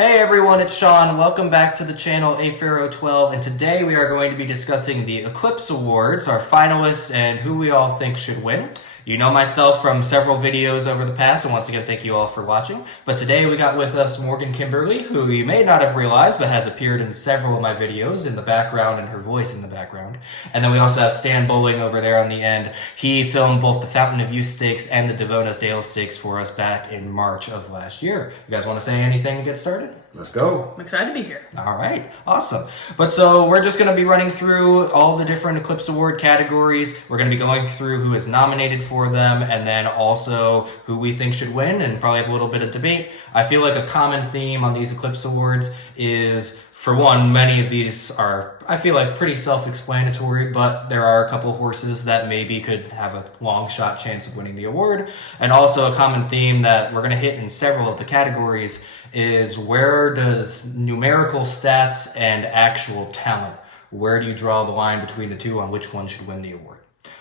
Hey everyone, it's Sean. Welcome back to the channel apharaoh12, and today we are going to be discussing the Eclipse Awards, our finalists, and who we all think should win. You know myself from several videos over the past, and once again, thank you all for watching. But today we got with us Morgan Kimberly, who you may not have realized, but has appeared in several of my videos in the background and her voice in the background. And then we also have Stan Bowling over there on the end. He filmed both the Fountain of Youth Stakes and the Devona's Dale Stakes for us back in March of last year. You guys want to say anything to get started? Let's go. I'm excited to be here. All right, awesome. But so we're just going to be running through all the different Eclipse Award categories. We're going to be going through who is nominated for them and then also who we think should win and probably have a little bit of debate. I feel like a common theme on these Eclipse Awards is, for one, many of these are, I feel like, pretty self-explanatory, but there are a couple horses that maybe could have a long shot chance of winning the award. And also a common theme that we're going to hit in several of the categories is where does numerical stats and actual talent, where do you draw the line between the two on which one should win the award?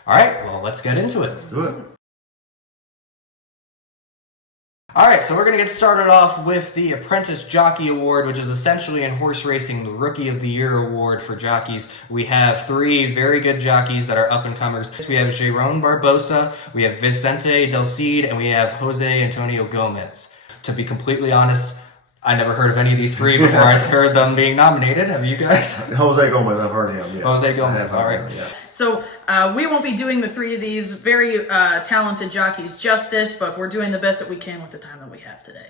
All right, well, let's get into it. Do it. All right, so we're going to get started off with the Apprentice Jockey Award, which is essentially in horse racing the Rookie of the Year award for jockeys. We have three very good jockeys that are up-and-comers. We have Jeroen Barbosa, we have Vicente Del Cid, and we have Jose Antonio Gomez. To be completely honest, I never heard of any of these three before I heard them being nominated. Have you guys? Jose Gomez, I've heard him. Yeah. Jose Gomez, all right. Yeah. So we won't be doing the three of these very talented jockeys justice, but we're doing the best that we can with the time that we have today.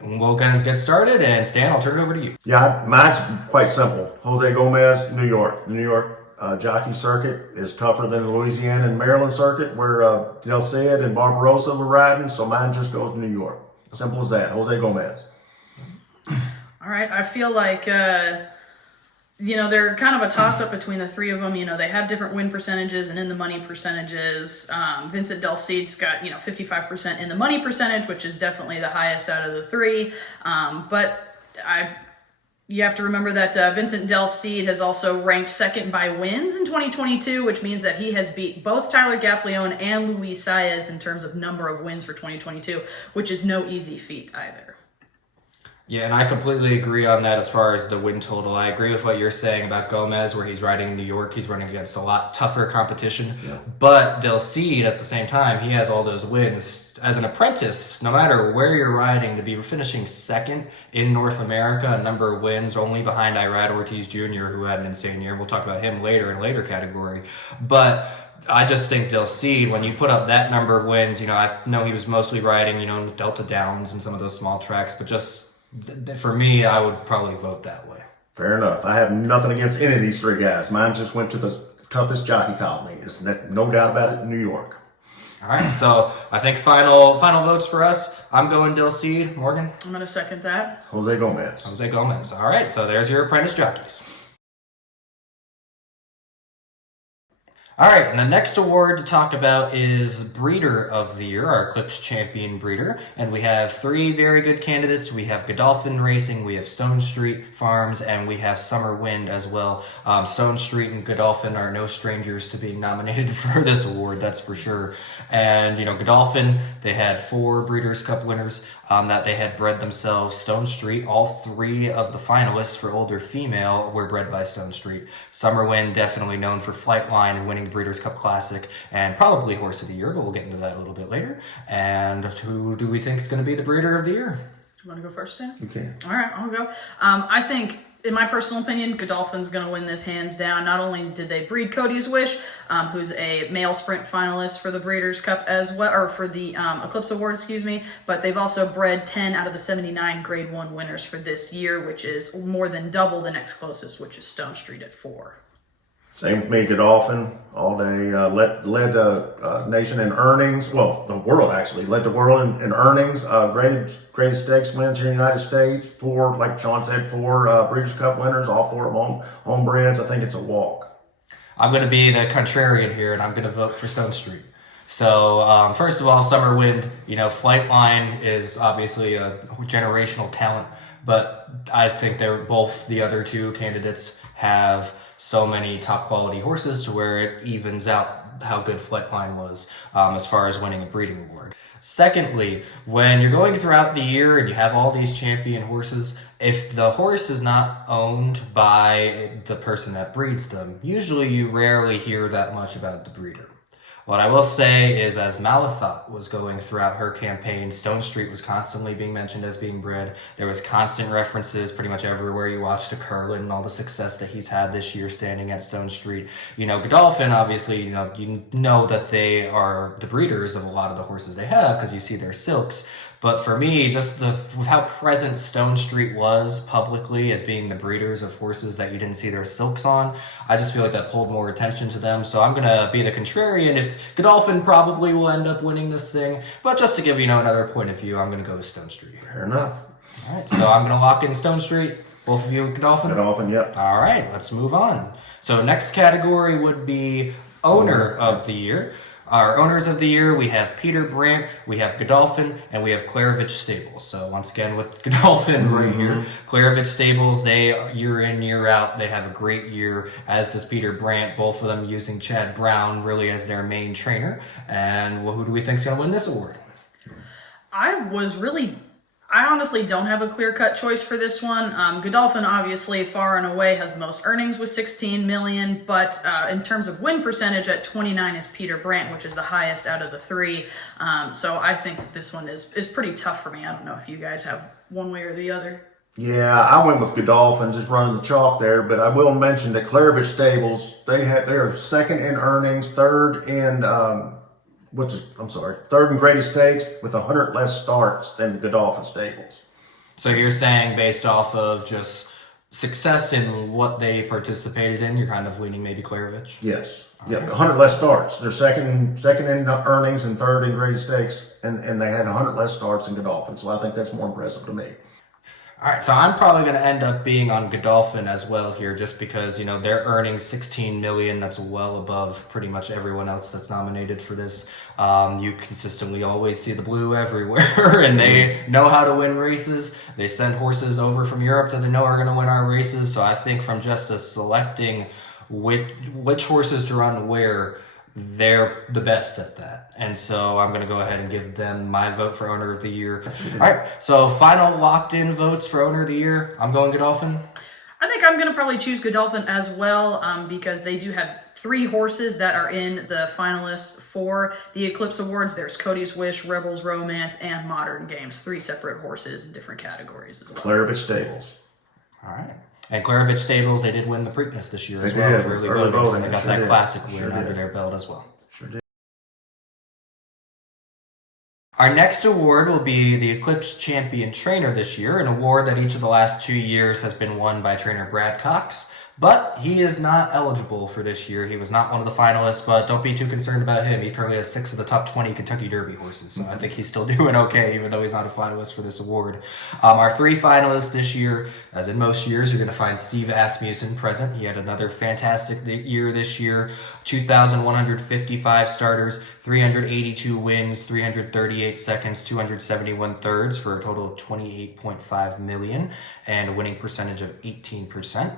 And we'll get started, and Stan, I'll turn it over to you. Yeah, mine's quite simple. Jose Gomez, New York. The New York jockey circuit is tougher than the Louisiana and Maryland circuit where Del Cid and Barbarossa were riding, so mine just goes to New York. Simple as that. Jose Gomez. All right, I feel like, they're kind of a toss-up between the three of them. You know, they have different win percentages and in the money percentages. Vincent Del Cid's got, 55% in the money percentage, which is definitely the highest out of the three. You have to remember that Vincent Del Cid has also ranked second by wins in 2022, which means that he has beat both Tyler Gaffalione and Luis Saez in terms of number of wins for 2022, which is no easy feat either. Yeah, and I completely agree on that as far as the win total. I agree with what you're saying about Gomez, where he's riding in New York. He's running against a lot tougher competition. Yeah. But Del Cid, at the same time, he has all those wins. As an apprentice, no matter where you're riding, to be finishing second in North America, a number of wins, only behind Irad Ortiz Jr., who had an insane year. We'll talk about him later in a later category. But I just think Del Cid, when you put up that number of wins, I know he was mostly riding, Delta Downs and some of those small tracks, but just for me, I would probably vote that way. Fair enough. I have nothing against any of these three guys. Mine just went to the toughest jockey colony. There's no doubt about it, New York. All right, so I think final votes for us. I'm going Del Cid. Morgan? I'm going to second that. Jose Gomez. Jose Gomez. All right, so there's your apprentice jockeys. All right, and the next award to talk about is Breeder of the Year, our Eclipse Champion Breeder. And we have three very good candidates. We have Godolphin Racing, we have Stone Street Farms, and we have Summer Wind as well. Stone Street and Godolphin are no strangers to being nominated for this award, that's for sure. And, Godolphin, they had 4 Breeders' Cup winners that they had bred themselves. Stone Street, all 3 of the finalists for older female were bred by Stone Street. Summer Wind, definitely known for Flightline and winning the Breeders' Cup Classic, and probably Horse of the Year, but we'll get into that a little bit later. And who do we think is going to be the Breeder of the Year? Do you want to go first, Sam? You can. All right, I'll go. I think, in my personal opinion, Godolphin's going to win this hands down. Not only did they breed Cody's Wish, who's a male sprint finalist for the Breeders' Cup as well, or for the Eclipse Awards, but they've also bred 10 out of the 79 Grade 1 winners for this year, which is more than double the next closest, which is Stone Street at 4. Same with me, Godolphin, all day. Led the nation in earnings. Well, the world actually led the world in earnings. Graded stakes wins here in the United States. 4, like Sean said, 4 Breeders' Cup winners, all 4 of them homebreds. I think it's a walk. I'm going to be the contrarian here, and I'm going to vote for Stone Street. So, first of all, Summer Wind, Flightline is obviously a generational talent, but I think both the other 2 candidates have so many top quality horses to where it evens out how good Flightline was as far as winning a breeding award. Secondly, when you're going throughout the year and you have all these champion horses, if the horse is not owned by the person that breeds them, usually you rarely hear that much about the breeder. What I will say is, as Malathaat was going throughout her campaign, Stone Street was constantly being mentioned as being bred. There was constant references pretty much everywhere you watched to Curlin and all the success that he's had this year standing at Stone Street. Godolphin, obviously, you know that they are the breeders of a lot of the horses they have because you see their silks. But for me, just how present Stone Street was publicly as being the breeders of horses that you didn't see their silks on, I just feel like that pulled more attention to them. So I'm going to be the contrarian. If Godolphin probably will end up winning this thing, but just to give another point of view, I'm going to go with Stone Street. Fair enough. All right, so I'm going to lock in Stone Street. Both of you with Godolphin? Godolphin, yep. All right, let's move on. So next category would be Owner of the Year. Our owners of the year, we have Peter Brandt, we have Godolphin, and we have Clarovich Stables. So once again, with Godolphin right here, Clarovich Stables, they year in, year out, they have a great year, as does Peter Brandt, both of them using Chad Brown really as their main trainer. And who do we think is going to win this award? I honestly don't have a clear-cut choice for this one. Godolphin obviously far and away has the most earnings with 16 million, but in terms of win percentage at 29 is Peter Brandt, which is the highest out of the three. So I think that this one is pretty tough for me. I don't know if you guys have one way or the other. Yeah, I went with Godolphin, just running the chalk there, but I will mention that Clarovich Stables, they're second in earnings, third in third in Grady Stakes with 100 less starts than the Godolphin Stables. So you're saying based off of just success in what they participated in, you're kind of leaning maybe Clarovich? Yes. Yeah, 100 less starts. They're second in earnings and third in Grady Stakes, and they had 100 less starts than Godolphin. So I think that's more impressive to me. All right, so I'm probably going to end up being on Godolphin as well here, just because they're earning 16 million. That's well above pretty much everyone else that's nominated for this. You consistently always see the blue everywhere, and they know how to win races. They send horses over from Europe that they know are going to win our races. So I think from just selecting which horses to run where, they're the best at that. And so I'm going to go ahead and give them my vote for Owner of the Year. All right, so final locked-in votes for Owner of the Year. I'm going Godolphin. I think I'm going to probably choose Godolphin as well because they do have 3 horses that are in the finalists for the Eclipse Awards. There's Cody's Wish, Rebels Romance, and Modern Games. 3 separate horses in different categories as well. Clarovich Stables. All right. And Clarovich Stables, they did win the Preakness this year as They well did, for early early voting, so voting, they they got sure that did. classic Sure win under did. their belt as well. Sure did. Our next award will be the Eclipse Champion Trainer this year, an award that each of the last 2 years has been won by trainer Brad Cox. But he is not eligible for this year. He was not one of the finalists, but don't be too concerned about him. He currently has 6 of the top 20 Kentucky Derby horses, so I think he's still doing okay, even though he's not a finalist for this award. Our 3 finalists this year, as in most years, you're going to find Steve Asmussen present. He had another fantastic year this year, 2,155 starters, 382 wins, 338 seconds, 271 thirds for a total of 28.5 million and a winning percentage of 18%.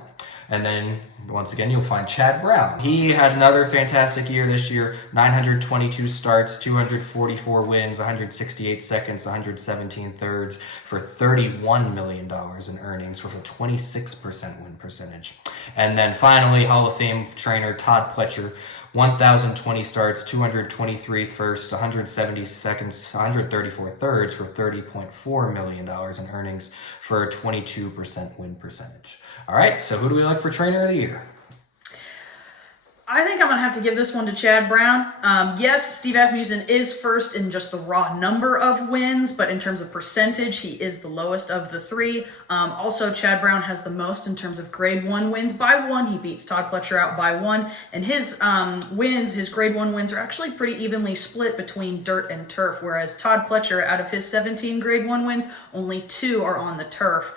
And then, once again, you'll find Chad Brown. He had another fantastic year this year, 922 starts, 244 wins, 168 seconds, 117 thirds for $31 million in earnings with a 26% win percentage. And then finally, Hall of Fame trainer Todd Pletcher, 1,020 starts, 223 firsts, 170 seconds, 134 thirds for $30.4 million in earnings for a 22% win percentage. All right, so who do we like for Trainer of the Year? I think I'm going to have to give this one to Chad Brown. Yes, Steve Asmussen is first in just the raw number of wins, but in terms of percentage, he is the lowest of the 3. Also, Chad Brown has the most in terms of Grade 1 wins by 1. He beats Todd Pletcher out by 1. And his his Grade 1 wins are actually pretty evenly split between dirt and turf, whereas Todd Pletcher, out of his 17 Grade 1 wins, only 2 are on the turf.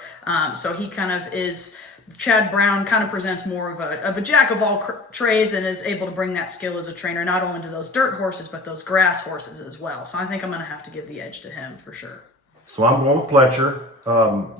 So he kind of is... Chad Brown kind of presents more of a jack of all trades and is able to bring that skill as a trainer, not only to those dirt horses, but those grass horses as well. So I think I'm going to have to give the edge to him for sure. So I'm going with Pletcher.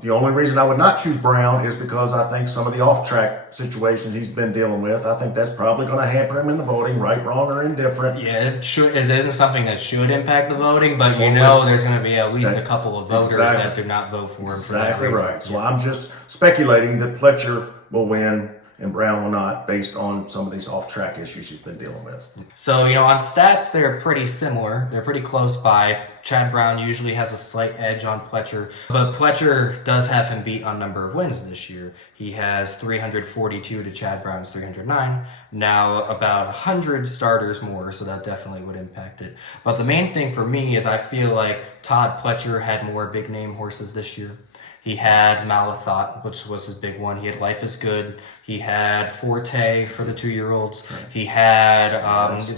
The only reason I would not choose Brown is because I think some of the off-track situations he's been dealing with, I think that's probably going to hamper him in the voting, right, wrong, or indifferent. Yeah, it isn't something that should impact the voting, but you know there's going to be at least a couple of voters that do not vote for him. Exactly right. So I'm just speculating that Pletcher will win and Brown will not, based on some of these off-track issues he's been dealing with. So, on stats, they're pretty similar. They're pretty close by. Chad Brown usually has a slight edge on Pletcher, but Pletcher does have him beat on number of wins this year. He has 342 to Chad Brown's 309. Now, about 100 starters more, so that definitely would impact it. But the main thing for me is I feel like Todd Pletcher had more big-name horses this year. He had Malathaat, which was his big one. He had Life is Good. He had Forte for the 2-year-olds. Right. He had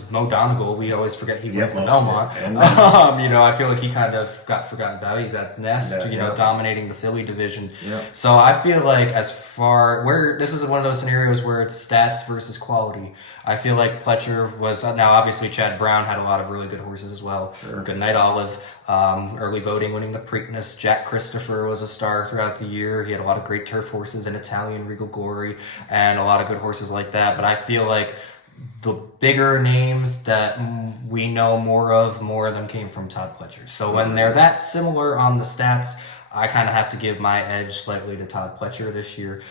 Mo Donegal. We always forget he wins in Belmont. I feel like he kind of got forgotten about. He's at Nest, dominating the Philly division. Yep. So I feel like this is one of those scenarios where it's stats versus quality. I feel like Pletcher was, now obviously Chad Brown had a lot of really good horses as well. Sure. Good Night Olive, early voting winning the Preakness. Jack Christopher was a star throughout the year. He had a lot of great turf horses in Italian Regal Glory and a lot of good horses like that. But I feel like the bigger names that we know more of them came from Todd Pletcher. So when they're that similar on the stats, I kind of have to give my edge slightly to Todd Pletcher this year.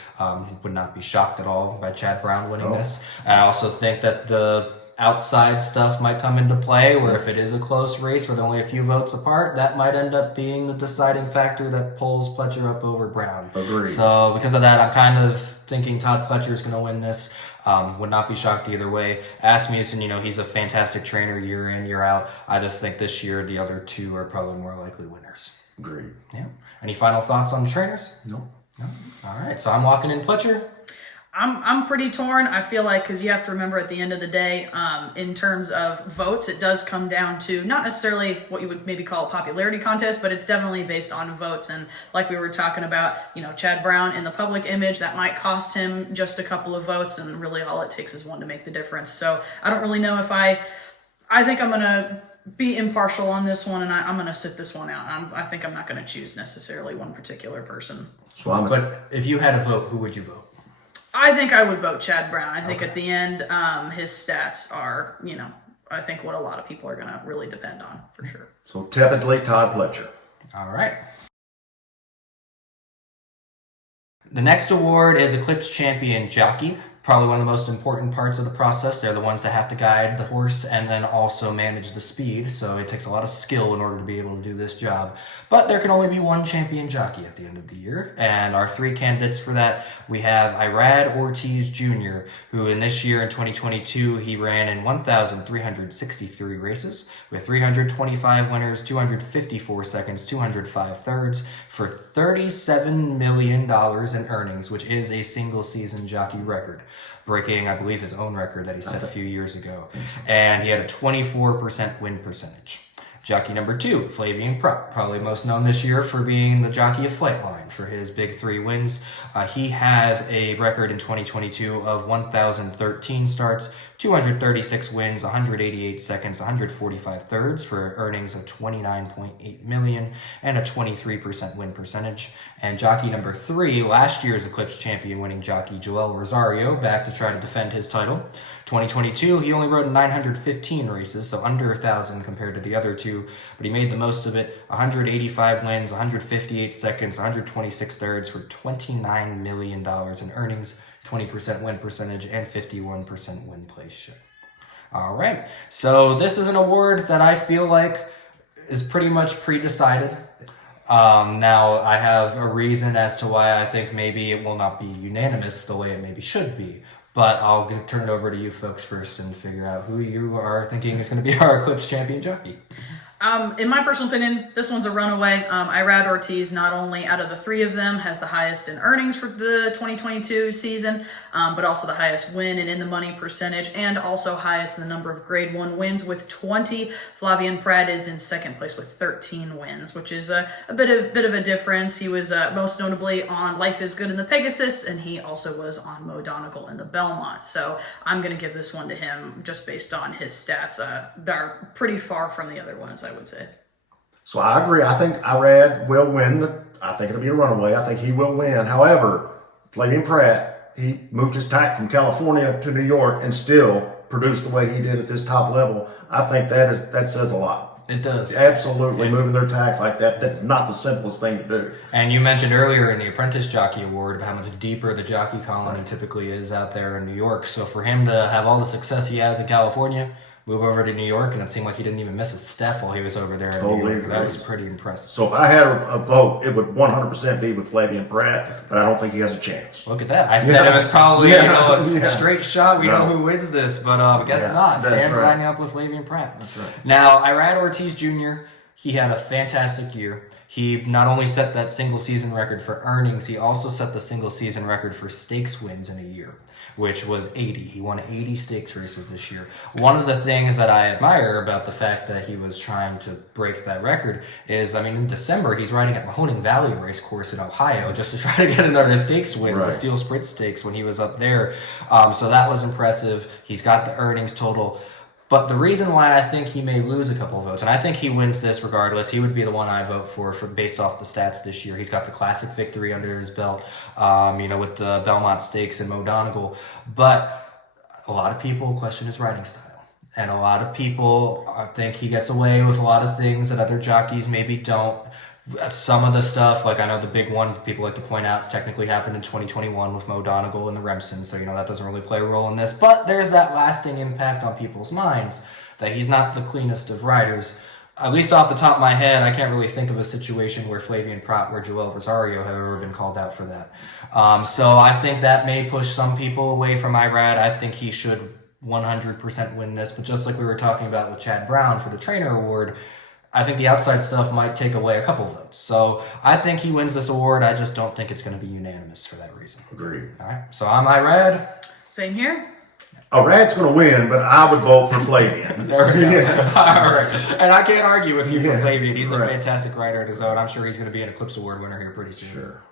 Would not be shocked at all by Chad Brown winning this. I also think that the outside stuff might come into play, where if it is a close race with only a few votes apart, that might end up being the deciding factor that pulls Pletcher up over Brown. Agreed. So because of that, I'm kind of thinking Todd Pletcher is going to win this. Would not be shocked either way. Asmussen, he's a fantastic trainer year in, year out. I just think this year the other two are probably more likely winners. Agreed. Yeah. Any final thoughts on the trainers? No. All right. So I'm locking in Pletcher. I'm pretty torn. I feel like, because you have to remember at the end of the day, in terms of votes, it does come down to not necessarily what you would maybe call a popularity contest, but it's definitely based on votes. And like we were talking about, Chad Brown in the public image, that might cost him just a couple of votes, and really all it takes is one to make the difference. So I don't really know if I think I'm going to be impartial on this one, and I'm going to sit this one out. I think I'm not going to choose necessarily one particular person. But if you had a vote, who would you vote? I think I would vote Chad Brown. I think at the end, his stats are, I think what a lot of people are going to really depend on, for sure. So tepidly, Todd Pletcher. All right. The next award is Eclipse Champion Jockey. Probably one of the most important parts of the process. They're the ones that have to guide the horse and then also manage the speed. So it takes a lot of skill in order to be able to do this job. But there can only be one champion jockey at the end of the year. And our three candidates for that, we have Irad Ortiz Jr., who in this year in 2022, he ran in 1,363 races with 325 winners, 254 seconds, 205 thirds for $37 million in earnings, which is a single season jockey record, breaking, I believe, his own record that he set a few years ago. And he had a 24% win percentage. Jockey number 2, Flavian Prupp, probably most known this year for being the jockey of Flightline for his big 3 wins. He has a record in 2022 of 1,013 starts, 236 wins, 188 seconds, 145 thirds for earnings of $29.8 million and a 23% win percentage. And jockey number 3, last year's Eclipse champion winning jockey Joel Rosario, back to try to defend his title. 2022, he only rode 915 races, so under 1,000 compared to the other two, but he made the most of it. 185 wins, 158 seconds, 126 thirds for $29 million in earnings, 20% win percentage, and 51% win place share. All right, so this is an award that I feel like is pretty much pre-decided. Now, I have a reason as to why I think maybe it will not be unanimous the way it maybe should be. But I'll turn it over to you folks first and figure out who you are thinking is going to be our Eclipse champion jockey. In my personal opinion, this one's a runaway. Irad Ortiz, not only out of the 3 of them, has the highest in earnings for the 2022 season, but also the highest win and in the money percentage, and also highest in the number of Grade 1 wins with 20. Flavian Prupp is in second place with 13 wins, which is a bit of a difference. He was most notably on Life is Good in the Pegasus, and he also was on Mo Donegal in the Belmont. So I'm going to give this one to him just based on his stats. They're pretty far from the other ones, I would say. So I agree. I think Irad will win. I think it'll be a runaway. I think he will win. However, Flavian Pratt, he moved his tack from California to New York and still produced the way he did at this top level. I think that says a lot. It does. Absolutely. Moving their tack like that, that's not the simplest thing to do. And you mentioned earlier in the Apprentice Jockey Award about how much deeper the jockey colony typically is out there in New York. So for him to have all the success he has in California, move over to New York, and it seemed like he didn't even miss a step while he was over there in New York. That was pretty impressive. So if I had a vote, it would 100% be with Flavian Pratt, but I don't think he has a chance. Look at that. I said it was probably a straight shot. We know who wins this, but I guess not. Sam's lining up with Flavian Pratt. That's right. Now, Irad Ortiz Jr., he had a fantastic year. He not only set that single season record for earnings, he also set the single season record for stakes wins in a year, which was 80. He won 80 stakes races this year. One of the things that I admire about the fact that he was trying to break that record is, I mean, in December, he's riding at Mahoning Valley Racecourse in Ohio just to try to get another stakes win, the Steel Sprint Stakes, when he was up there. So that was impressive. He's got the earnings total. But the reason why I think he may lose a couple of votes, and I think he wins this regardless, he would be the one I vote for based off the stats this year. He's got the classic victory under his belt, with the Belmont Stakes and Mo Donegal. But a lot of people question his riding style. And a lot of people think he gets away with a lot of things that other jockeys maybe don't. Some of the stuff, like I know the big one people like to point out, technically happened in 2021 with Mo Donegal and the Remsen, so that doesn't really play a role in this. But there's that lasting impact on people's minds that he's not the cleanest of riders. At least off the top of my head, I can't really think of a situation where Flavian Pratt or Joel Rosario have ever been called out for that. So I think that may push some people away from Irad. I think he should 100% win this. But just like we were talking about with Chad Brown for the Trainer Award, I think the outside stuff might take away a couple votes. So I think he wins this award. I just don't think it's going to be unanimous for that reason. Agreed. All right. So I'm Irad. Same here. Rad's going to win, but I would vote for Flavian. There we go. Yes. All right. And I can't argue with you for Flavian. He's a fantastic rider at his own. I'm sure he's going to be an Eclipse Award winner here pretty soon. Sure.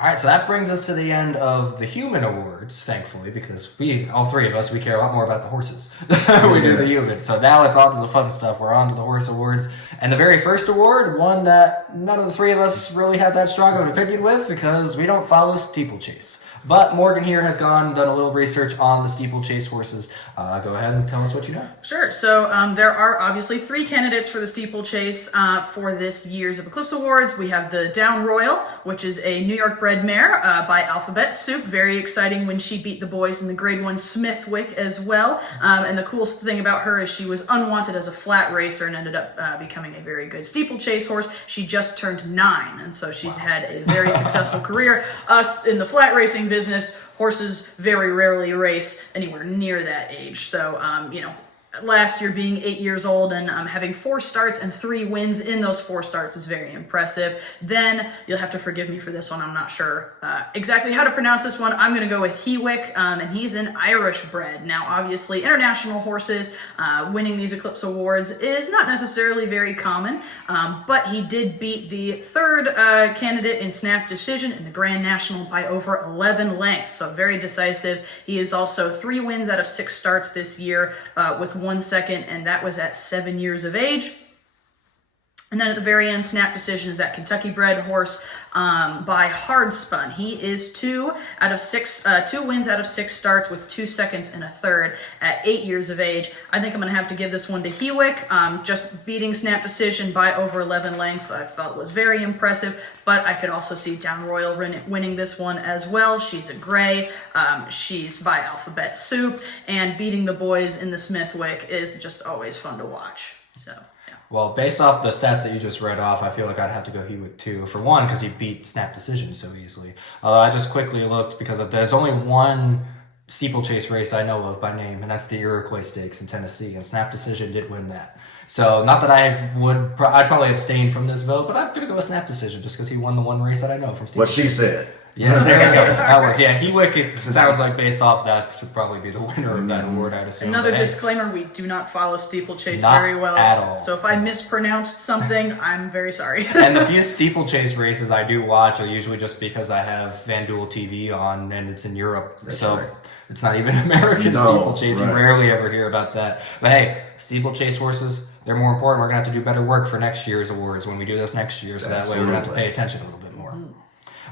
All right, so that brings us to the end of the human awards, thankfully, because all three of us, we care a lot more about the horses than we do the humans. So now it's on to the fun stuff. We're on to the horse awards. And the very first award, one that none of the three of us really had that strong of an opinion with because we don't follow Steeplechase. But Morgan here has done a little research on the Steeplechase horses. Go ahead and tell us what you know. Sure. So there are obviously three candidates for the Steeplechase for this year's Eclipse Awards. We have the Down Royal, which is a New York bred mare by Alphabet Soup. Very exciting when she beat the boys in the Grade 1 Smithwick as well. And the coolest thing about her is she was unwanted as a flat racer and ended up becoming a very good Steeplechase horse. She just turned 9, and so she's had a very successful career. Us in the flat racing business, horses very rarely race anywhere near that age. So, last year being 8 years old and having 4 starts and 3 wins in those 4 starts is very impressive. Then you'll have to forgive me for this one. I'm not sure exactly how to pronounce this one. I'm going to go with Hewick, and he's an Irish bred. Now, obviously, international horses winning these Eclipse Awards is not necessarily very common, but he did beat the third candidate in snap decision in the Grand National by over 11 lengths, so very decisive. He is also 3 wins out of 6 starts this year with 1 second, and that was at 7 years of age. And then at the very end, snap decision is that Kentucky bred horse by Hardspun. He is 2 wins out of 6 starts with 2 seconds and a third at 8 years of age. I think I'm going to have to give this one to Hewick. Just beating snap decision by over 11 lengths I felt was very impressive, but I could also see Down Royal winning this one as well. She's a gray. She's by Alphabet Soup, and beating the boys in the Smithwick is just always fun to watch. So. Well, based off the stats that you just read off, I feel like I'd have to go Hewick too. For one, because he beat snap decision so easily. I just quickly looked because there's only one steeplechase race I know of by name, and that's the Iroquois Stakes in Tennessee, and snap decision did win that. So not that I'd probably abstain from this vote, but I'm going to go with snap decision just because he won the one race that I know from steeplechase. What she said. Yeah, there you go. That works. Yeah, Hewick, it sounds like based off that, should probably be the winner of that award, I'd assume. Another But, hey, disclaimer, we do not follow Steeplechase Not very well. at all. So if I mispronounced something, I'm very sorry. And the few steeplechase races I do watch are usually just because I have FanDuel TV on and it's in Europe. So right. it's not even American No, steeplechase. You right. rarely ever hear about that. But hey, steeplechase horses, they're more important. We're going to have to do better work for next year's awards when we do this next year. So that way we're going to have to pay attention a little bit more.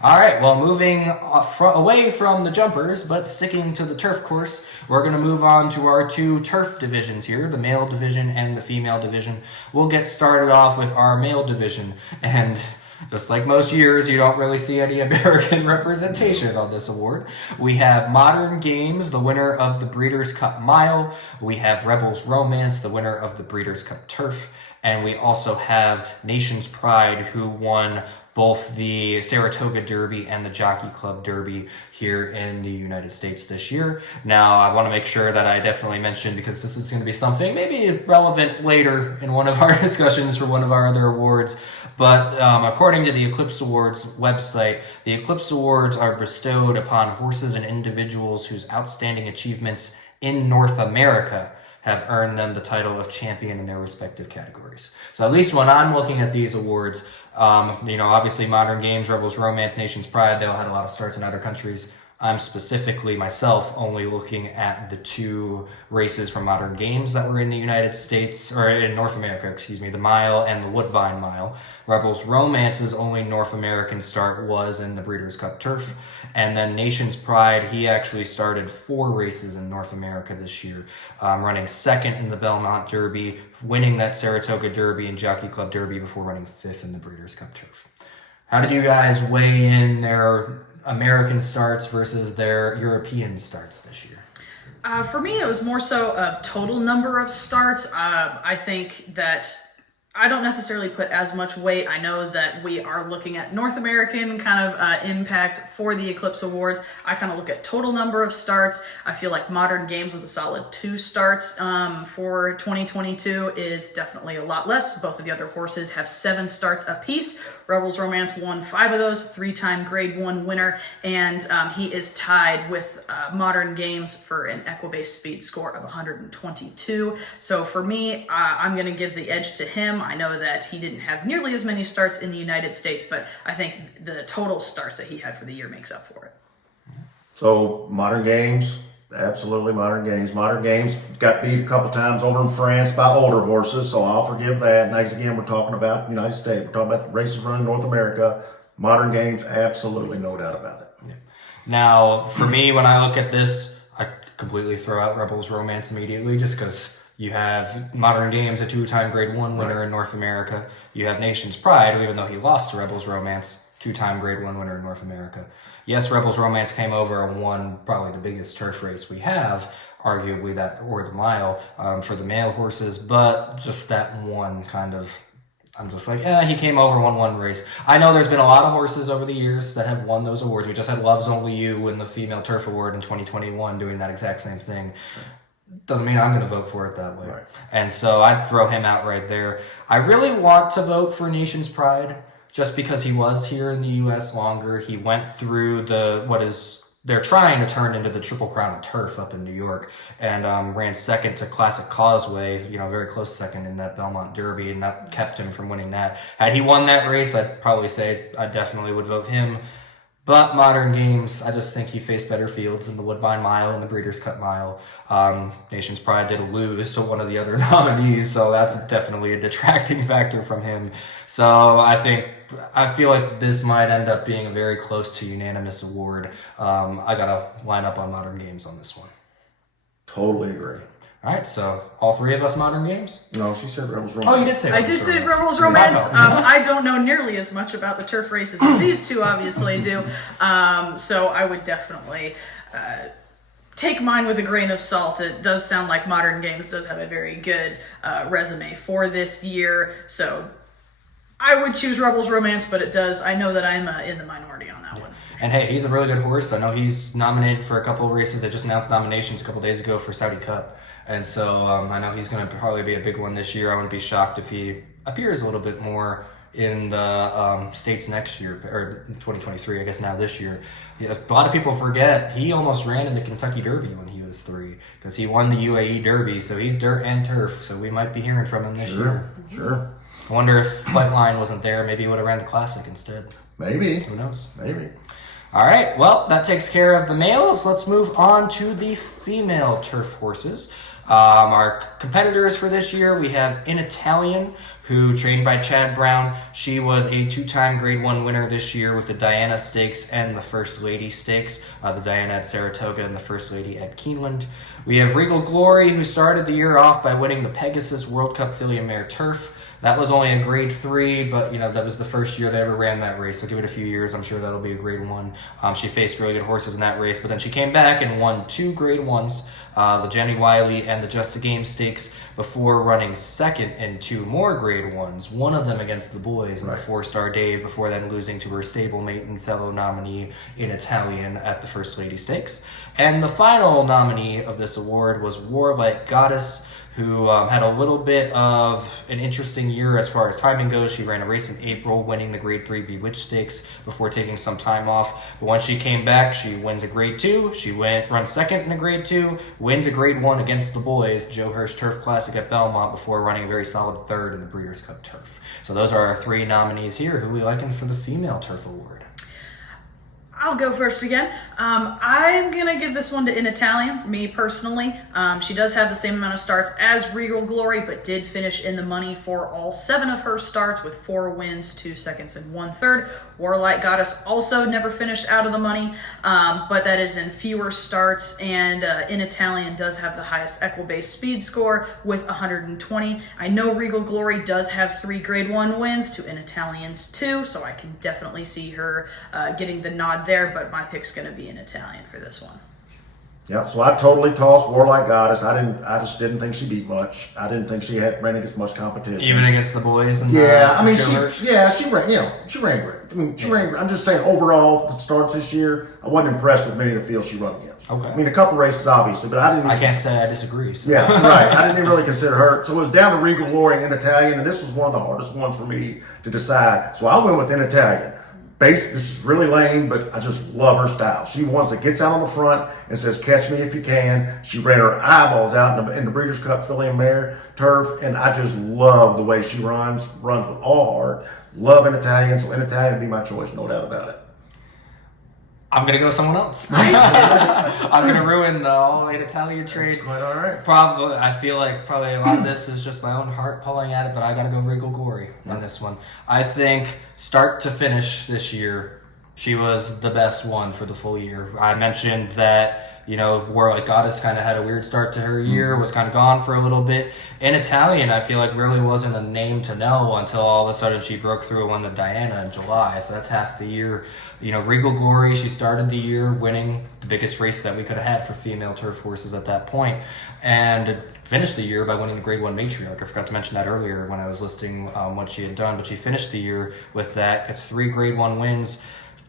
All right, well, moving away from the jumpers, but sticking to the turf course, we're going to move on to our two turf divisions here, the male division and the female division. We'll get started off with our male division, and just like most years, you don't really see any American representation on this award. We have Modern Games, the winner of the Breeders' Cup Mile. We have Rebels Romance, the winner of the Breeders' Cup Turf. And we also have Nation's Pride, who won both the Saratoga Derby and the Jockey Club Derby here in the United States this year. Now, I want to make sure that I definitely mention, because this is going to be something maybe relevant later in one of our discussions for one of our other awards, but according to the Eclipse Awards website, the Eclipse Awards are bestowed upon horses and individuals whose outstanding achievements in North America have earned them the title of champion in their respective categories. So at least when I'm looking at these awards, obviously Modern Games, Rebels Romance, Nation's Pride, they all had a lot of starts in other countries. I'm specifically myself only looking at the two races from Modern Games that were in the United States, or in North America, the Mile and the Woodbine Mile. Rebels Romance's only North American start was in the Breeders' Cup Turf. And then Nation's Pride, he actually started 4 races in North America this year, running second in the Belmont Derby, winning that Saratoga Derby and Jockey Club Derby before running 5th in the Breeders' Cup Turf. How did you guys weigh in their American starts versus their European starts this year? For me, it was more so a total number of starts. I think that I don't necessarily put as much weight. I know that we are looking at North American kind of impact for the Eclipse Awards. I kind of look at total number of starts. I feel like Modern Games with a solid 2 starts for 2022 is definitely a lot less. Both of the other horses have 7 starts apiece. Rebels Romance won 5 of those, 3-time Grade 1 winner, and he is tied with Modern Games for an equibase speed score of 122. So for me, I'm going to give the edge to him. I know that he didn't have nearly as many starts in the United States, but I think the total starts that he had for the year makes up for it. So Modern Games, absolutely Modern Games. Modern Games got beat a couple times over in France by older horses, so I'll forgive that. Next, again, we're talking about the United States. We're talking about the races run in North America. Modern Games, absolutely, no doubt about it. Yeah. Now, for me, when I look at this, I completely throw out Rebels Romance immediately, just because you have Modern Games, a 2-time Grade 1 winner in North America. You have Nation's Pride, who, even though he lost to Rebels Romance, 2-time Grade 1 winner in North America. Yes, Rebels Romance came over and won probably the biggest turf race we have, arguably that, or the mile, for the male horses, but just that one kind of, I'm just like, he came over and won one race. I know there's been a lot of horses over the years that have won those awards. We just had Love's Only You win the Female Turf Award in 2021 doing that exact same thing. Doesn't mean I'm going to vote for it that way. Right. And so I'd throw him out right there. I really want to vote for Nation's Pride just because he was here in the U.S. longer. He went through they're trying to turn into the Triple Crown of Turf up in New York, and ran second to Classic Causeway, very close second in that Belmont Derby, and that kept him from winning that. Had he won that race, I'd probably say I definitely would vote him. But Modern Games, I just think he faced better fields in the Woodbine Mile and the Breeders' Cup Mile. Nation's Pride did lose to one of the other nominees, so that's definitely a detracting factor from him. So I feel like this might end up being a very close to unanimous award. I gotta line up on Modern Games on this one. Totally agree. All right, so all 3 of us Modern Games? No, she said Rebels Romance. Oh, you did say I Rebels did say Romance. Rebels Romance. I don't know nearly as much about the turf races as these two obviously do. So I would definitely take mine with a grain of salt. It does sound like Modern Games does have a very good resume for this year. So I would choose Rebels Romance, but I know that I'm in the minority on that one. And hey, he's a really good horse. I know he's nominated for a couple of races. They just announced nominations a couple days ago for Saudi Cup. And so I know he's going to probably be a big one this year. I wouldn't be shocked if he appears a little bit more in the States next year, or 2023, I guess now this year. Yeah, a lot of people forget he almost ran in the Kentucky Derby when he was 3 because he won the UAE Derby, so he's dirt and turf, so we might be hearing from him this year. Sure. I wonder if Flightline wasn't there, maybe he would have ran the Classic instead. Maybe. Who knows? Maybe. All right, well, that takes care of the males. Let's move on to the female turf horses. Our competitors for this year, we have In Italian, who trained by Chad Brown. She was a 2-time Grade 1 winner this year with the Diana Stakes and the First Lady Stakes. The Diana at Saratoga and the First Lady at Keeneland. We have Regal Glory, who started the year off by winning the Pegasus World Cup Filly and Mare Turf. That was only a Grade 3, but that was the first year they ever ran that race. So give it a few years, I'm sure that'll be a Grade 1. She faced really good horses in that race, but then she came back and won 2 Grade 1s, the Jenny Wiley and the Just a Game Stakes, before running second in 2 more Grade 1s, one of them against the boys in the 4-Star Dave, before then losing to her stablemate and fellow nominee In Italian at the First Lady Stakes. And the final nominee of this award was Warlike Goddess, who had a little bit of an interesting year as far as timing goes. She ran a race in April, winning the Grade 3 Bewitched Stakes before taking some time off. But once she came back, she wins a Grade 2. She runs second in a Grade 2, wins a Grade 1 against the boys, Joe Hirsch Turf Classic at Belmont, before running a very solid 3rd in the Breeders' Cup Turf. So those are our 3 nominees here. Who are we liking for the Female Turf Award? I'll go first again. I'm going to give this one to In Italian, me personally. She does have the same amount of starts as Regal Glory, but did finish in the money for all 7 of her starts with 4 wins, 2 seconds, and 1/3. Warlike Goddess also never finished out of the money, but that is in fewer starts, and In Italian does have the highest Equibase speed score with 120. I know Regal Glory does have 3 Grade 1 wins to In Italian's 2, so I can definitely see her getting the nod there, but my pick's going to be In Italian for this one. Yeah, so I totally tossed Warlike Goddess. I just didn't think she beat much. I didn't think she ran against much competition. Even against the boys? And she ran, she ran great. I mean, she ran. I'm just saying, overall, the starts this year, I wasn't impressed with many of the fields she run against. Okay. I mean, a couple races, obviously, but I didn't. I can't say I disagree. So. Yeah, right. I didn't even really consider her. So it was down to Regal Glory and In Italian, and this was one of the hardest ones for me to decide. So I went with In Italian. This is really lame, but I just love her style. She wants to gets out on the front and says, "Catch me if you can." She ran her eyeballs out in the Breeders' Cup Filly and Mare Turf, and I just love the way she runs with all heart. Love In Italian, so In Italian would be my choice, no doubt about it. I'm going to go with someone else. I'm going to ruin the all In Italian trade. That's quite all right. Probably, I feel like probably a lot of this is just my own heart pulling at it, but I got to go Regal Glory on this one. I think start to finish this year, she was the best one for the full year. I mentioned that, Warlike Goddess kind of had a weird start to her year, was kind of gone for a little bit. In Italian, I feel like really wasn't a name to know until all of a sudden she broke through and won the Diana in July, so that's half the year. Regal Glory, she started the year winning the biggest race that we could have had for female turf horses at that point, and finished the year by winning the Grade 1 Matriarch. I forgot to mention that earlier when I was listing what she had done, but she finished the year with that. It's 3 Grade 1 wins.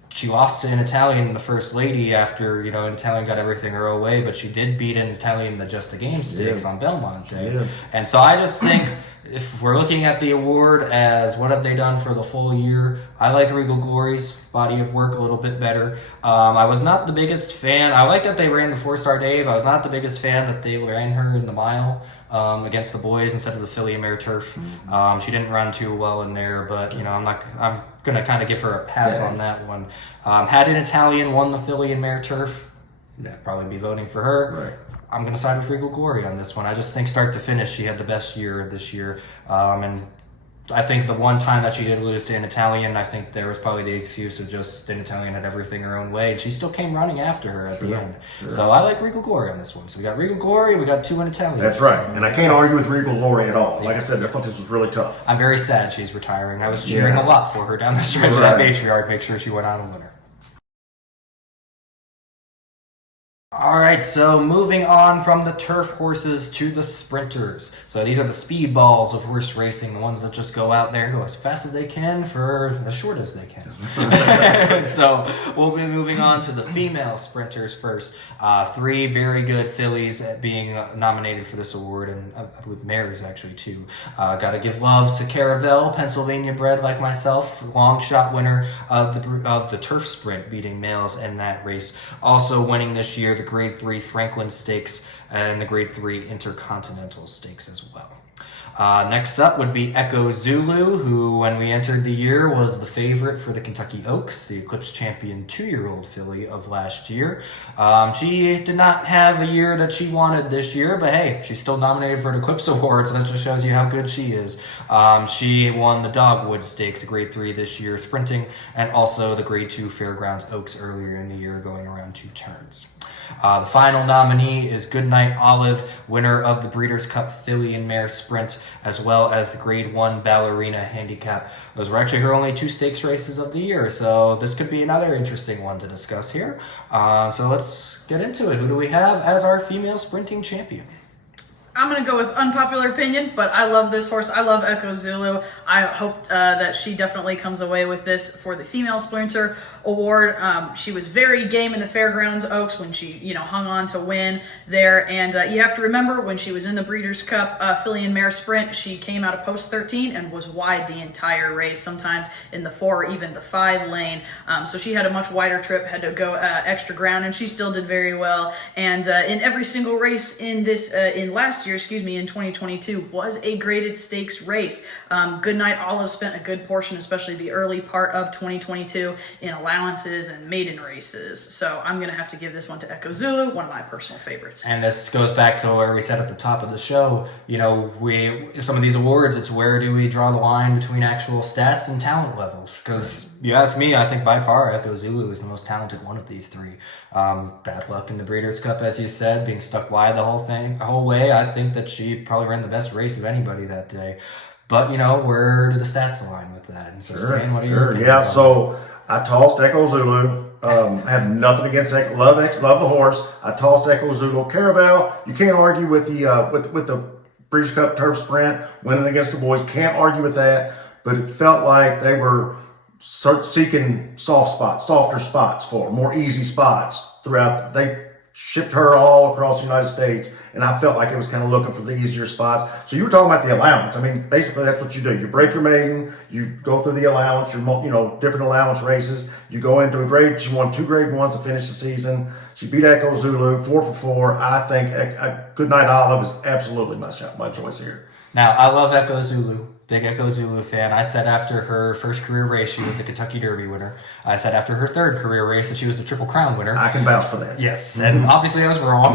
She lost to In Italian in the First Lady after, In Italian got everything her own way, but she did beat In Italian in the Just a Game Stakes on Belmont Day. And so I just think if we're looking at the award as what have they done for the full year, I like Regal Glory's body of work a little bit better. I was not the biggest fan. I like that they ran the 4-Star Dave. I was not the biggest fan that they ran her in the mile against the boys instead of the Filly and Mare Turf. She didn't run too well in there, but I'm going to kind of give her a pass on that one. Had In Italian won the Filly and Mare Turf, I'd probably be voting for her. Right. I'm going to side with Regal Glory on this one. I just think start to finish, she had the best year this year. And I think the one time that she did lose to In Italian, I think there was probably the excuse of just In Italian had everything her own way, and she still came running after her at the end. Sure. So I like Regal Glory on this one. So we got Regal Glory, we got 2 In Italian. That's right, and I can't argue with Regal Glory at all. Like I said, I thought this was really tough. I'm very sad she's retiring. I was cheering a lot for her down the stretch of that Matriarch, make sure she went out and win her. All right, so moving on from the turf horses to the sprinters. So these are the speedballs of horse racing, the ones that just go out there and go as fast as they can for as short as they can. So we'll be moving on to the female sprinters first. Three very good fillies being nominated for this award, and I believe mares actually too. Got to give love to Caravel, Pennsylvania bred like myself, long shot winner of the turf sprint, beating males in that race. Also winning this year the Grade 3 Franklin Stakes and the Grade 3 Intercontinental Stakes as well. Next up would be Echo Zulu, who, when we entered the year, was the favorite for the Kentucky Oaks, the Eclipse champion 2-year-old filly of last year. She did not have a year that she wanted this year, but hey, she's still nominated for the Eclipse Awards, and that just shows you how good she is. She won the Dogwood Stakes, Grade 3 this year, sprinting, and also the Grade 2 Fairgrounds Oaks earlier in the year, going around 2 turns. The final nominee is Goodnight Olive, winner of the Breeders' Cup Filly and Mare Sprint, as well as the Grade 1 Ballerina Handicap. Those were actually her only 2 stakes races of the year, so this could be another interesting one to discuss here. So let's get into it. Who do we have as our female sprinting champion? I'm going to go with unpopular opinion, but I love this horse. I love Echo Zulu. I hope that she definitely comes away with this for the Female Sprinter Award. She was very game in the Fairgrounds Oaks when she, hung on to win there. And you have to remember, when she was in the Breeders' Cup Filly and Mare Sprint, she came out of post 13 and was wide the entire race, sometimes in the 4 or even the 5 lane. So she had a much wider trip, had to go extra ground, and she still did very well. And in every single race in this, in in 2022, was a graded stakes race. Goodnight Olive spent a good portion, especially the early part of 2022, in allowances and maiden races. So I'm going to have to give this one to Echo Zulu, one of my personal favorites. And this goes back to where we said at the top of the show, some of these awards, it's where do we draw the line between actual stats and talent levels? Because you ask me, I think by far Echo Zulu is the most talented one of these three. Bad luck in the Breeders' Cup, as you said, being stuck wide the whole way. I think that she probably ran the best race of anybody that day. But, where do the stats align with that? And so, Stan, what are your opinions on that? So I tossed Echo Zulu. I have nothing against Echo. Love the horse. I tossed Echo Zulu. Caravel, you can't argue with the with the Breeders' Cup Turf Sprint winning against the boys. Can't argue with that. But it felt like they were seeking softer spots for her, more easy spots throughout. They shipped her all across the United States, and I felt like it was kind of looking for the easier spots. So you were talking about the allowance. I mean, basically that's what you do. You break your maiden, you go through the allowance, different allowance races. You go into a grade. She won 2 Grade 1s to finish the season. She beat Echo Zulu 4 for 4. I think Goodnight Olive is absolutely my choice here. Now, I love Echo Zulu. Big Echo Zulu fan. I said after her first career race, she was the Kentucky Derby winner. I said after her third career race that she was the Triple Crown winner. I can vouch for that. Yes, and obviously I was wrong,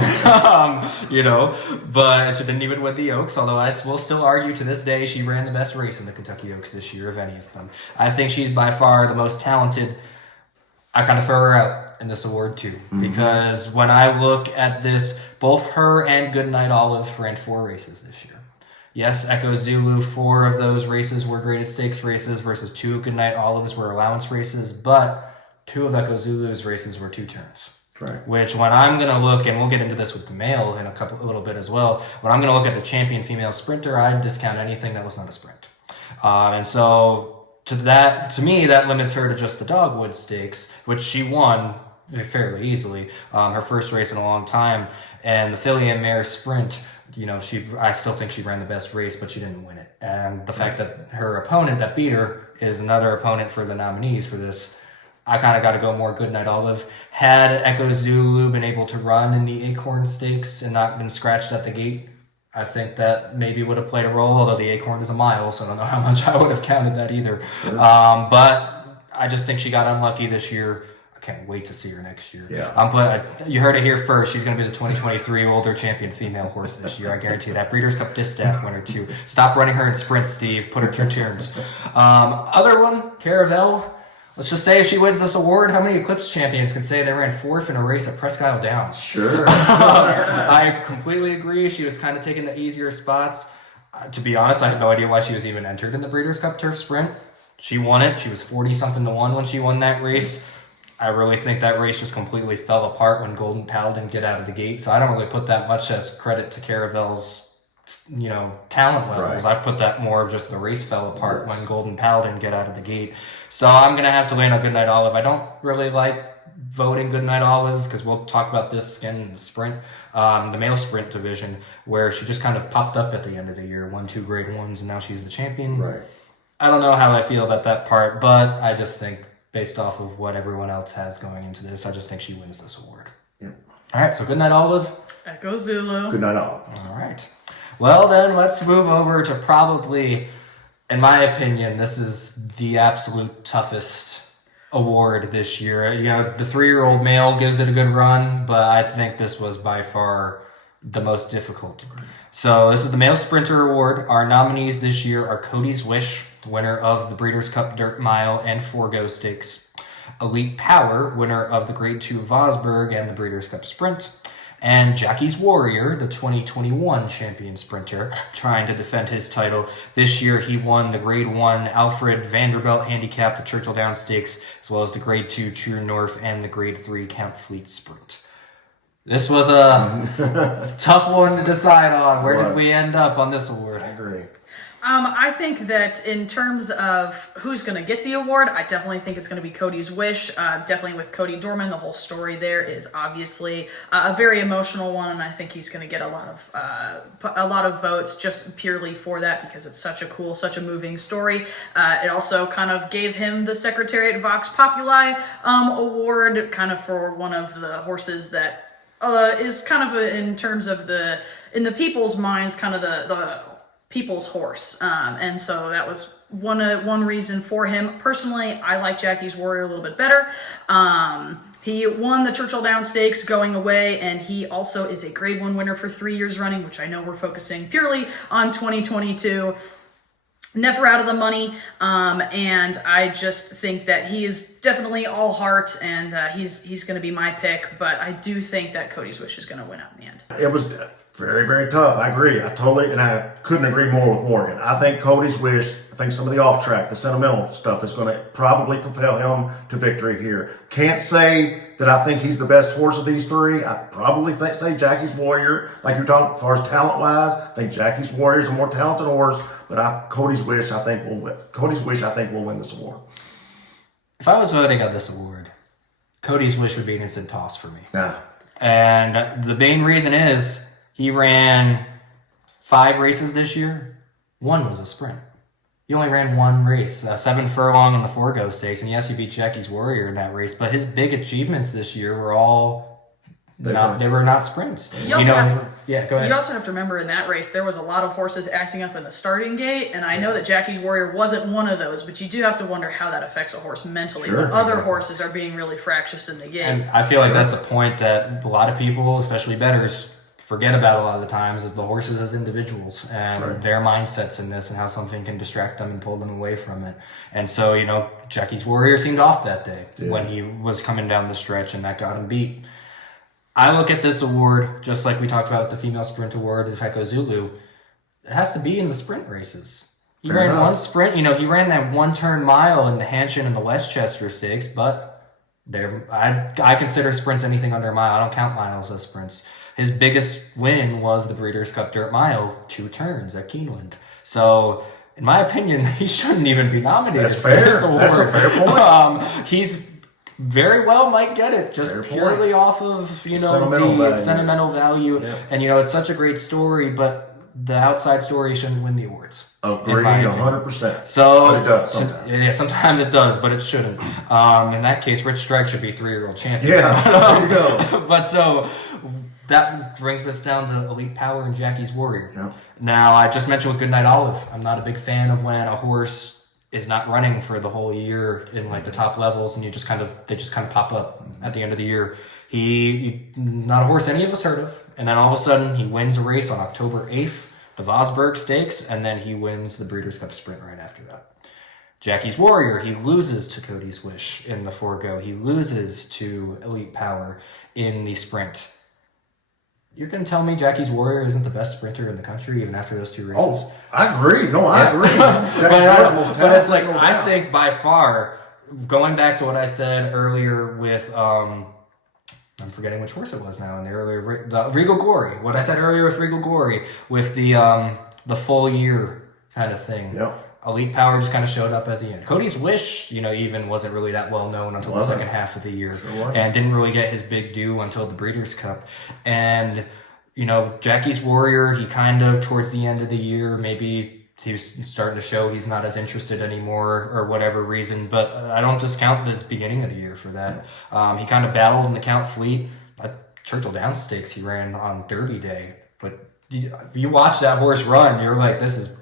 but she didn't even win the Oaks, although I will still argue to this day she ran the best race in the Kentucky Oaks this year of any of them. I think she's by far the most talented. I kind of throw her out in this award too, because when I look at this, both her and Goodnight Olive ran 4 races this year. Yes, Echo Zulu, 4 of those races were graded stakes races versus 2 of Goodnight Olive's were allowance races, but 2 of Echo Zulu's races were 2 turns. Right. Which when I'm going to look, and we'll get into this with the male in a little bit as well, when I'm going to look at the champion female sprinter, I'd discount anything that was not a sprint. And so to me, that limits her to just the Dogwood Stakes, which she won fairly easily, her first race in a long time, and the Filly and Mare Sprint. I still think she ran the best race, but she didn't win it. And the fact that her opponent that beat her is another opponent for the nominees for this, I kind of got to go more Goodnight Olive. Had Echo Zulu been able to run in the Acorn Stakes and not been scratched at the gate, I think that maybe would have played a role, although the Acorn is a mile, so I don't know how much I would have counted that either. Sure. But I just think she got unlucky this year. Can't wait to see her next year. Yeah. You heard it here first. She's going to be the 2023 older champion female horse this year. I guarantee you that. Breeders' Cup Distaff winner too. Stop running her in sprints, Steve. Put her 2 turns. Other one, Caravel. Let's just say if she wins this award, how many Eclipse champions can say they ran 4th in a race at Presque Isle Downs? Sure. I completely agree. She was kind of taking the easier spots. To be honest, I have no idea why she was even entered in the Breeders' Cup Turf Sprint. She won it. She was 40-something to 1 when she won that race. I really think that race just completely fell apart when Golden Pal didn't get out of the gate. So I don't really put that much as credit to Caravel's, talent levels. Right. I put that more of just the race fell apart when Golden Pal didn't get out of the gate. So I'm going to have to land on Goodnight Olive. I don't really like voting Goodnight Olive because we'll talk about this again in the sprint, the male sprint division, where she just kind of popped up at the end of the year, won 2 grade ones, and now she's the champion. Right. I don't know how I feel about that part, but I just think based off of what everyone else has going into this, I just think she wins this award. Yeah. All right, so Goodnight Olive. Echo Zulu. Goodnight Olive. All right. Well, then let's move over to probably, in my opinion, this is the absolute toughest award this year. The 3-year-old male gives it a good run, but I think this was by far the most difficult. So this is the Male Sprinter Award. Our nominees this year are Cody's Wish, winner of the Breeders' Cup Dirt Mile and Forgo Stakes; Elite Power, winner of the Grade 2 Vosburg and the Breeders' Cup Sprint; and Jackie's Warrior, the 2021 champion sprinter, trying to defend his title. This year he won the Grade 1 Alfred Vanderbilt Handicap, the Churchill Downs Stakes, as well as the Grade 2 True North and the Grade 3 Count Fleet Sprint. This was a tough one to decide on. Where did we end up on this award? I agree. I think that in terms of who's going to get the award, I definitely think it's going to be Cody's Wish. Definitely with Cody Dorman, the whole story there is obviously a very emotional one, and I think he's going to get a lot of votes just purely for that because it's such a moving story. It also kind of gave him the Secretariat Vox Populi award, kind of for one of the horses that is kind of in terms of in the people's minds, kind of the people's horse, and so that was one reason for him. Personally, I like Jackie's Warrior a little bit better. He won the Churchill Downs Stakes going away, and he also is a Grade 1 winner for 3 years running, which I know we're focusing purely on 2022. Never out of the money, and I just think that he's definitely all heart, and he's going to be my pick, but I do think that Cody's Wish is going to win out in the end. It was very, very tough. I agree. And I couldn't agree more with Morgan. I think Cody's Wish, I think some of the off track, the sentimental stuff is going to probably propel him to victory here. Can't say that I think he's the best horse of these 3. I probably say Jackie's Warrior, like you're talking, as far as talent wise. I think Jackie's Warrior is a more talented horse, but Cody's Wish I think will win this award. If I was voting on this award, Cody's Wish would be an instant toss for me. Yeah. And the main reason is he ran 5 races this year. 1 was a sprint. He only ran 1 race, 7 furlong in the Forgo Stakes, and yes, he beat Jackie's Warrior in that race. But his big achievements this year were all they were not sprints. Go ahead. You also have to remember in that race there was a lot of horses acting up in the starting gate, and I know that Jackie's Warrior wasn't one of those, but you do have to wonder how that affects a horse mentally when other horses are being really fractious in the gate. And I feel like that's a point that a lot of people, especially bettors, forget about a lot of the times, is the horses as individuals and their mindsets in this and how something can distract them and pull them away from it. And so, Jackie's Warrior seemed off that day when he was coming down the stretch, and that got him beat. I look at this award, just like we talked about with the Female Sprint Award with Feko Zulu, it has to be in the sprint races. He ran one sprint, he ran that 1-turn mile in the Hanshin and the Westchester Stakes, but I consider sprints anything under a mile. I don't count miles as sprints. His biggest win was the Breeders' Cup Dirt Mile, 2 turns at Keeneland. So, in my opinion, he shouldn't even be nominated for this award. That's a fair point. He's very well might get it just purely off of, sentimental value. Yep. And, it's such a great story, but the outside story shouldn't win the awards. Agreed 100%. So, but it does sometimes. Sometimes it does, but it shouldn't. In that case, Rich Strike should be 3-year-old champion. Yeah, there you go. But so that brings us down to Elite Power and Jackie's Warrior. Yep. Now, I just mentioned with Goodnight Olive, I'm not a big fan of when a horse is not running for the whole year in the top levels, and they just kind of pop up at the end of the year. He not a horse any of us heard of, and then all of a sudden he wins a race on October 8th, the Vosburg Stakes, and then he wins the Breeders' Cup Sprint right after that. Jackie's Warrior, he loses to Cody's Wish in the Forgo. He loses to Elite Power in the sprint. You're going to tell me Jackie's Warrior isn't the best sprinter in the country even after those 2 races? Oh, I agree. No, I agree. But it's like, I think by far going back to what I said earlier with I'm forgetting which horse it was now in the earlier the Regal Glory. What I said earlier with Regal Glory with the full year kind of thing. Yep. Elite Power just kind of showed up at the end. Cody's Wish, even wasn't really that well known until the second half of the year, and didn't really get his big due until the Breeders' Cup. And Jackie's Warrior, he kind of towards the end of the year, maybe he was starting to show he's not as interested anymore or whatever reason. But I don't discount this beginning of the year for that. He kind of battled in the Count Fleet, Churchill Downs Stakes. He ran on Derby Day, but if you watch that horse run, you're like, this is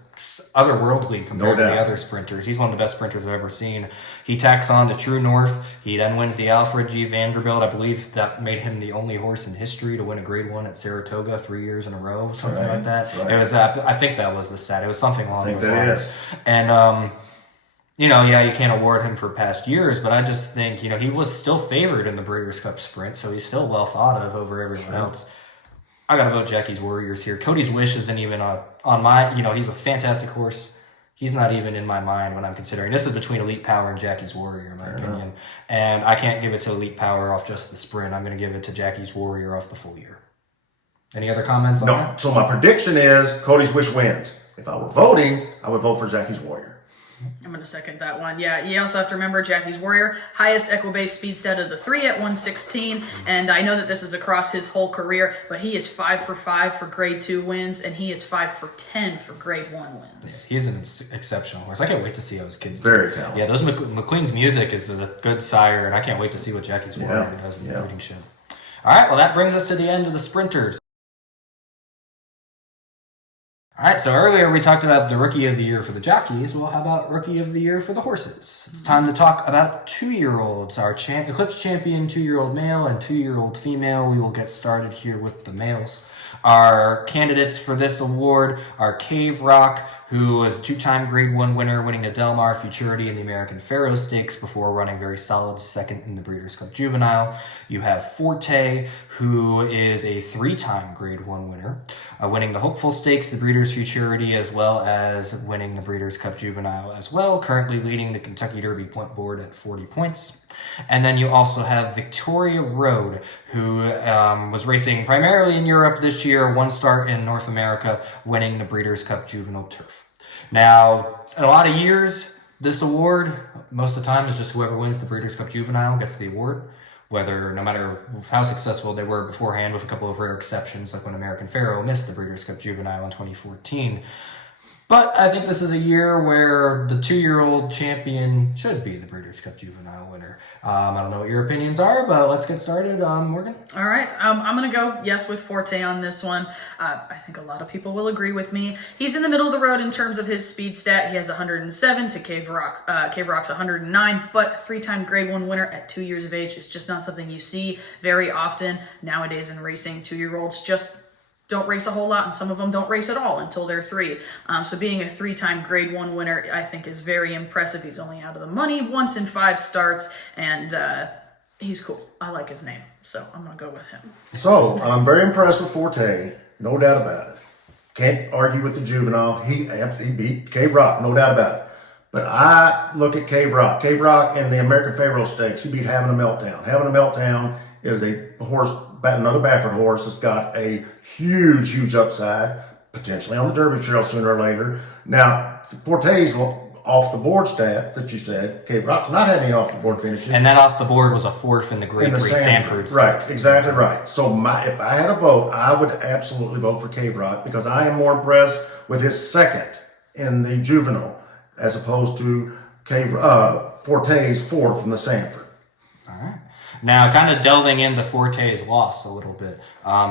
otherworldly compared to the other sprinters. He's one of the best sprinters I've ever seen. He tacks on to True North. He then wins the Alfred G. Vanderbilt. I believe that made him the only horse in history to win a Grade 1 at Saratoga 3 years in a row, something like that. Right. It was, I think that was the stat. It was something along those lines. And, you can't award him for past years, but I just think, he was still favored in the Breeders' Cup Sprint, so he's still well thought of over everyone else. I gotta vote Jackie's Warriors here. Cody's Wish isn't even on my, he's a fantastic horse. He's not even in my mind when I'm considering. This is between Elite Power and Jackie's Warrior, in my opinion. And I can't give it to Elite Power off just the sprint. I'm going to give it to Jackie's Warrior off the full year. Any other comments on that? So my prediction is Cody's Wish wins. If I were voting, I would vote for Jackie's Warrior. I'm going to second that one. Yeah, you also have to remember Jackie's Warrior, highest Equibase speed stat of the 3 at 116. And I know that this is across his whole career, but he is 5 for 5 for Grade 2 wins, and he is 5 for 10 for Grade 1 wins. He's an exceptional horse. I can't wait to see how his kids do. Very talented. Yeah, those McLean's Music is a good sire, and I can't wait to see what Jackie's Warrior does in the breeding show. All right, well, that brings us to the end of the sprinters. All right, so earlier we talked about the Rookie of the Year for the jockeys. Well, how about Rookie of the Year for the horses? It's time to talk about 2-year-olds. Our Eclipse Champion 2-year-old male and 2-year-old female. We will get started here with the males. Our candidates for this award are Cave Rock, who was a 2-time Grade 1 winner, winning the Del Mar Futurity and the American Pharoah Stakes before running very solid second in the Breeders' Cup Juvenile. You have Forte, who is a 3-time Grade 1 winner, winning the Hopeful Stakes, the Breeders' Futurity, as well as winning the Breeders' Cup Juvenile as well, currently leading the Kentucky Derby point board at 40 points. And then you also have Victoria Road, who was racing primarily in Europe this year, 1 start in North America, winning the Breeders' Cup Juvenile Turf. Now, in a lot of years, this award, most of the time, is just whoever wins the Breeders' Cup Juvenile gets the award, no matter how successful they were beforehand, with a couple of rare exceptions, like when American Pharoah missed the Breeders' Cup Juvenile in 2014. But I think this is a year where the 2-year-old champion should be the Breeders' Cup Juvenile winner. I don't know what your opinions are, but let's get started. Morgan? All right. I'm going to go yes with Forte on this one. I think a lot of people will agree with me. He's in the middle of the road in terms of his speed stat. He has 107 to Cave Rock. Cave Rock's 109, but 3-time Grade 1 winner at 2 years of age is just not something you see very often nowadays in racing. 2-year-olds just don't race a whole lot, and some of them don't race at all until they're 3. So being a 3-time Grade 1 winner, I think, is very impressive. He's only out of the money once in 5 starts, and he's cool. I like his name, so I'm going to go with him. So I'm very impressed with Forte, no doubt about it. Can't argue with the juvenile. He beat Cave Rock, no doubt about it. But I look at Cave Rock. Cave Rock in the American Pharoah Stakes, he beat Having a Meltdown. Having a Meltdown is a horse, another Baffert horse, that's got a huge upside, potentially on the Derby Trail sooner or later. Now, Forte's off the board stat that you said, Cave Rock's not had any off the board finishes. And that off the board was a 4th in the Grade 3 Sanford. Right, exactly right. So if I had a vote, I would absolutely vote for Cave Rock, because I am more impressed with his 2nd in the juvenile as opposed to Forte's 4th in the Sanford. All right. Now, kind of delving into Forte's loss a little bit,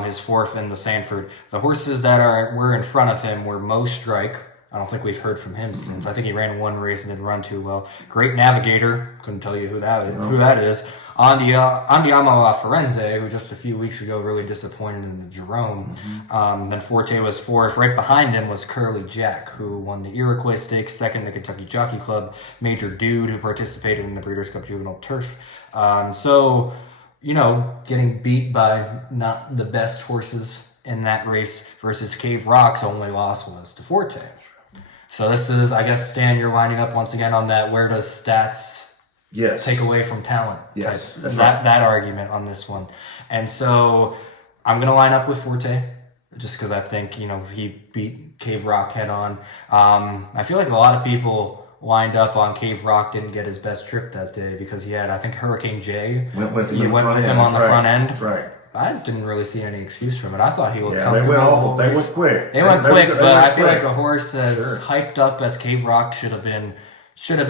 his 4th in the Sanford. The horses that were in front of him were Mo Strike. I don't think we've heard from him since. I think he ran 1 race and didn't run too well. Great Navigator. Couldn't tell you who that is. Andiamo Firenze, who just a few weeks ago really disappointed in the Jerome. Then Forte was 4th. Right behind him was Curly Jack, who won the Iroquois Stakes, 2nd the Kentucky Jockey Club. Major Dude, who participated in the Breeders' Cup Juvenile Turf. So, getting beat by not the best horses in that race versus Cave Rock's only loss was to Forte. So this is, I guess, Stan, you're lining up once again on that. Where does stats Yes. take away from talent. Yes, type, that's that argument on this one. And so I'm going to line up with Forte just because I think, he beat Cave Rock head on. I feel like a lot of people lined up on Cave Rock didn't get his best trip that day because he had, I think, Hurricane J. Went with him, on the front end. That's right. I didn't really see any excuse from it. I thought he would Yeah, come. they went awful. They went quick. They went quick, but I feel quick. like a horse as hyped up as Cave Rock should have been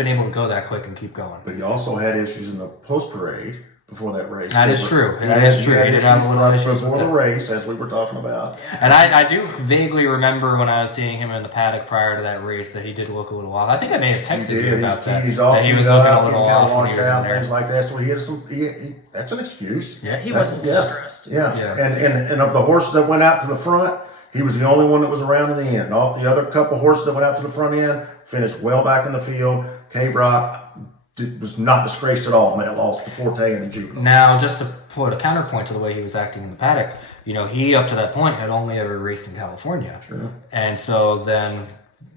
able to go that quick and keep going. But he also had issues in the post parade before that race. That is true. That is true. He did have a little issues before the race, as we were talking about. And I do vaguely remember when I was seeing him in the paddock prior to that race that he did look a little off. I think I may have texted you about that. He's all that he was looking a little off when washed he was out, in there. things like that. So he had some. That's an excuse. Yeah, He wasn't stressed. Yeah. And of the horses that went out to the front, he was the only one that was around in the end. All the other couple horses that went out to the front end finished well back in the field. Cave Rock was not disgraced at all in that loss to Forte and the Juvenile. Now, just to put a counterpoint to the way he was acting in the paddock, he up to that point had only ever raced in California. Sure. And so then,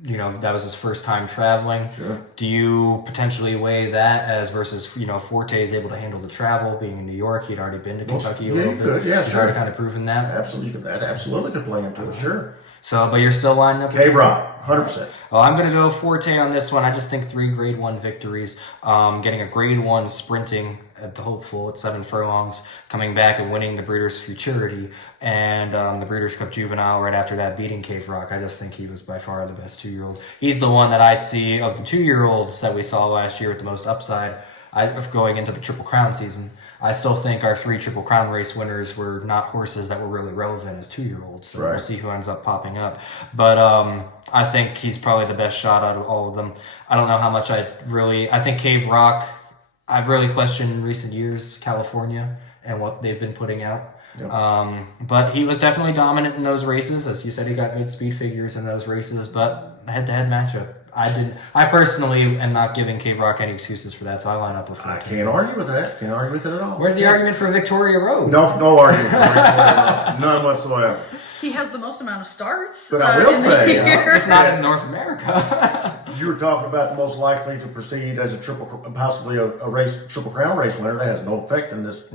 that was his first time traveling. Sure. Do you potentially weigh that as versus, Forte is able to handle the travel, being in New York, he'd already been to Kentucky a little bit. Good, yeah, He's sure. already kind of proven that. Absolutely, that absolutely could play into it, sure. So, but you're still lining up. Cave Rock, 100%. Oh, I'm going to go Forte on this one. I just think 3 Grade 1 victories, getting a Grade 1 sprinting at the hopeful at 7 furlongs, coming back and winning the Breeders' Futurity and the Breeders' Cup Juvenile right after that, beating Cave Rock. I just think he was by far the best 2-year-old. He's the one that I see of the 2-year-olds that we saw last year with the most upside of going into the Triple Crown season. I still think our 3 Triple Crown race winners were not horses that were really relevant as 2-year-olds. So we'll see who ends up popping up. But I think he's probably the best shot out of all of them. I don't know how much I think Cave Rock, I've really questioned in recent years California and what they've been putting out. Yep. But he was definitely dominant in those races. As you said, he got good speed figures in those races, but head-to-head matchup. I personally am not giving Cave Rock any excuses for that, so I line up with 14. I can't argue with that. Can't argue with it at all. Where's the argument for Victoria Road? No argument for Victoria Road. None whatsoever. He has the most amount of starts. But I will say, it's not in North America. You were talking about the most likely to proceed as possibly a Triple Crown race winner. That has no effect in this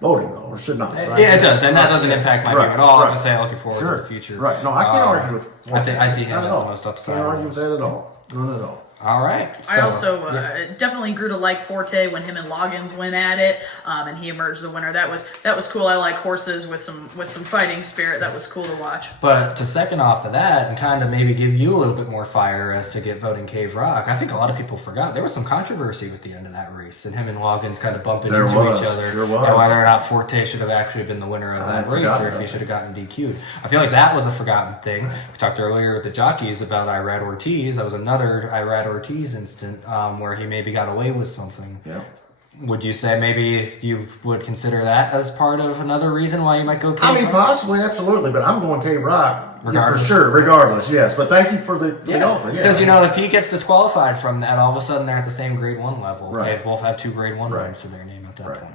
voting, though, or should not. Right? Yeah, it does, and that doesn't impact my game at all. I'm just saying, looking forward to the future. Right. No, I can't argue with. I see him as the most upside. Can't argue with that at all. None at all. All right. I also definitely grew to like Forte when him and Loggins went at it, and he emerged the winner. That was cool. I like horses with some fighting spirit. That was cool to watch. But to second off of that and kind of maybe give you a little bit more fire as to get voting Cave Rock, I think a lot of people forgot there was some controversy with the end of that race and him and Loggins kind of bumping into each other. Sure was. And whether or not Forte should have actually been the winner of that race or if he should have gotten DQ'd. I feel like that was a forgotten thing. We talked earlier with the jockeys about Irad Ortiz. That was another Irad Ortiz instance. Where he maybe got away with something. Yeah. Would you say maybe you would consider that as part of another reason why you might go Cave Rock? Possibly, absolutely, but I'm going Cave Rock for sure, regardless, yes. But thank you for the offer. Yeah. Because, if he gets disqualified from that, all of a sudden they're at the same Grade 1 level. Right. They both have 2 Grade 1 wins to their name at that point.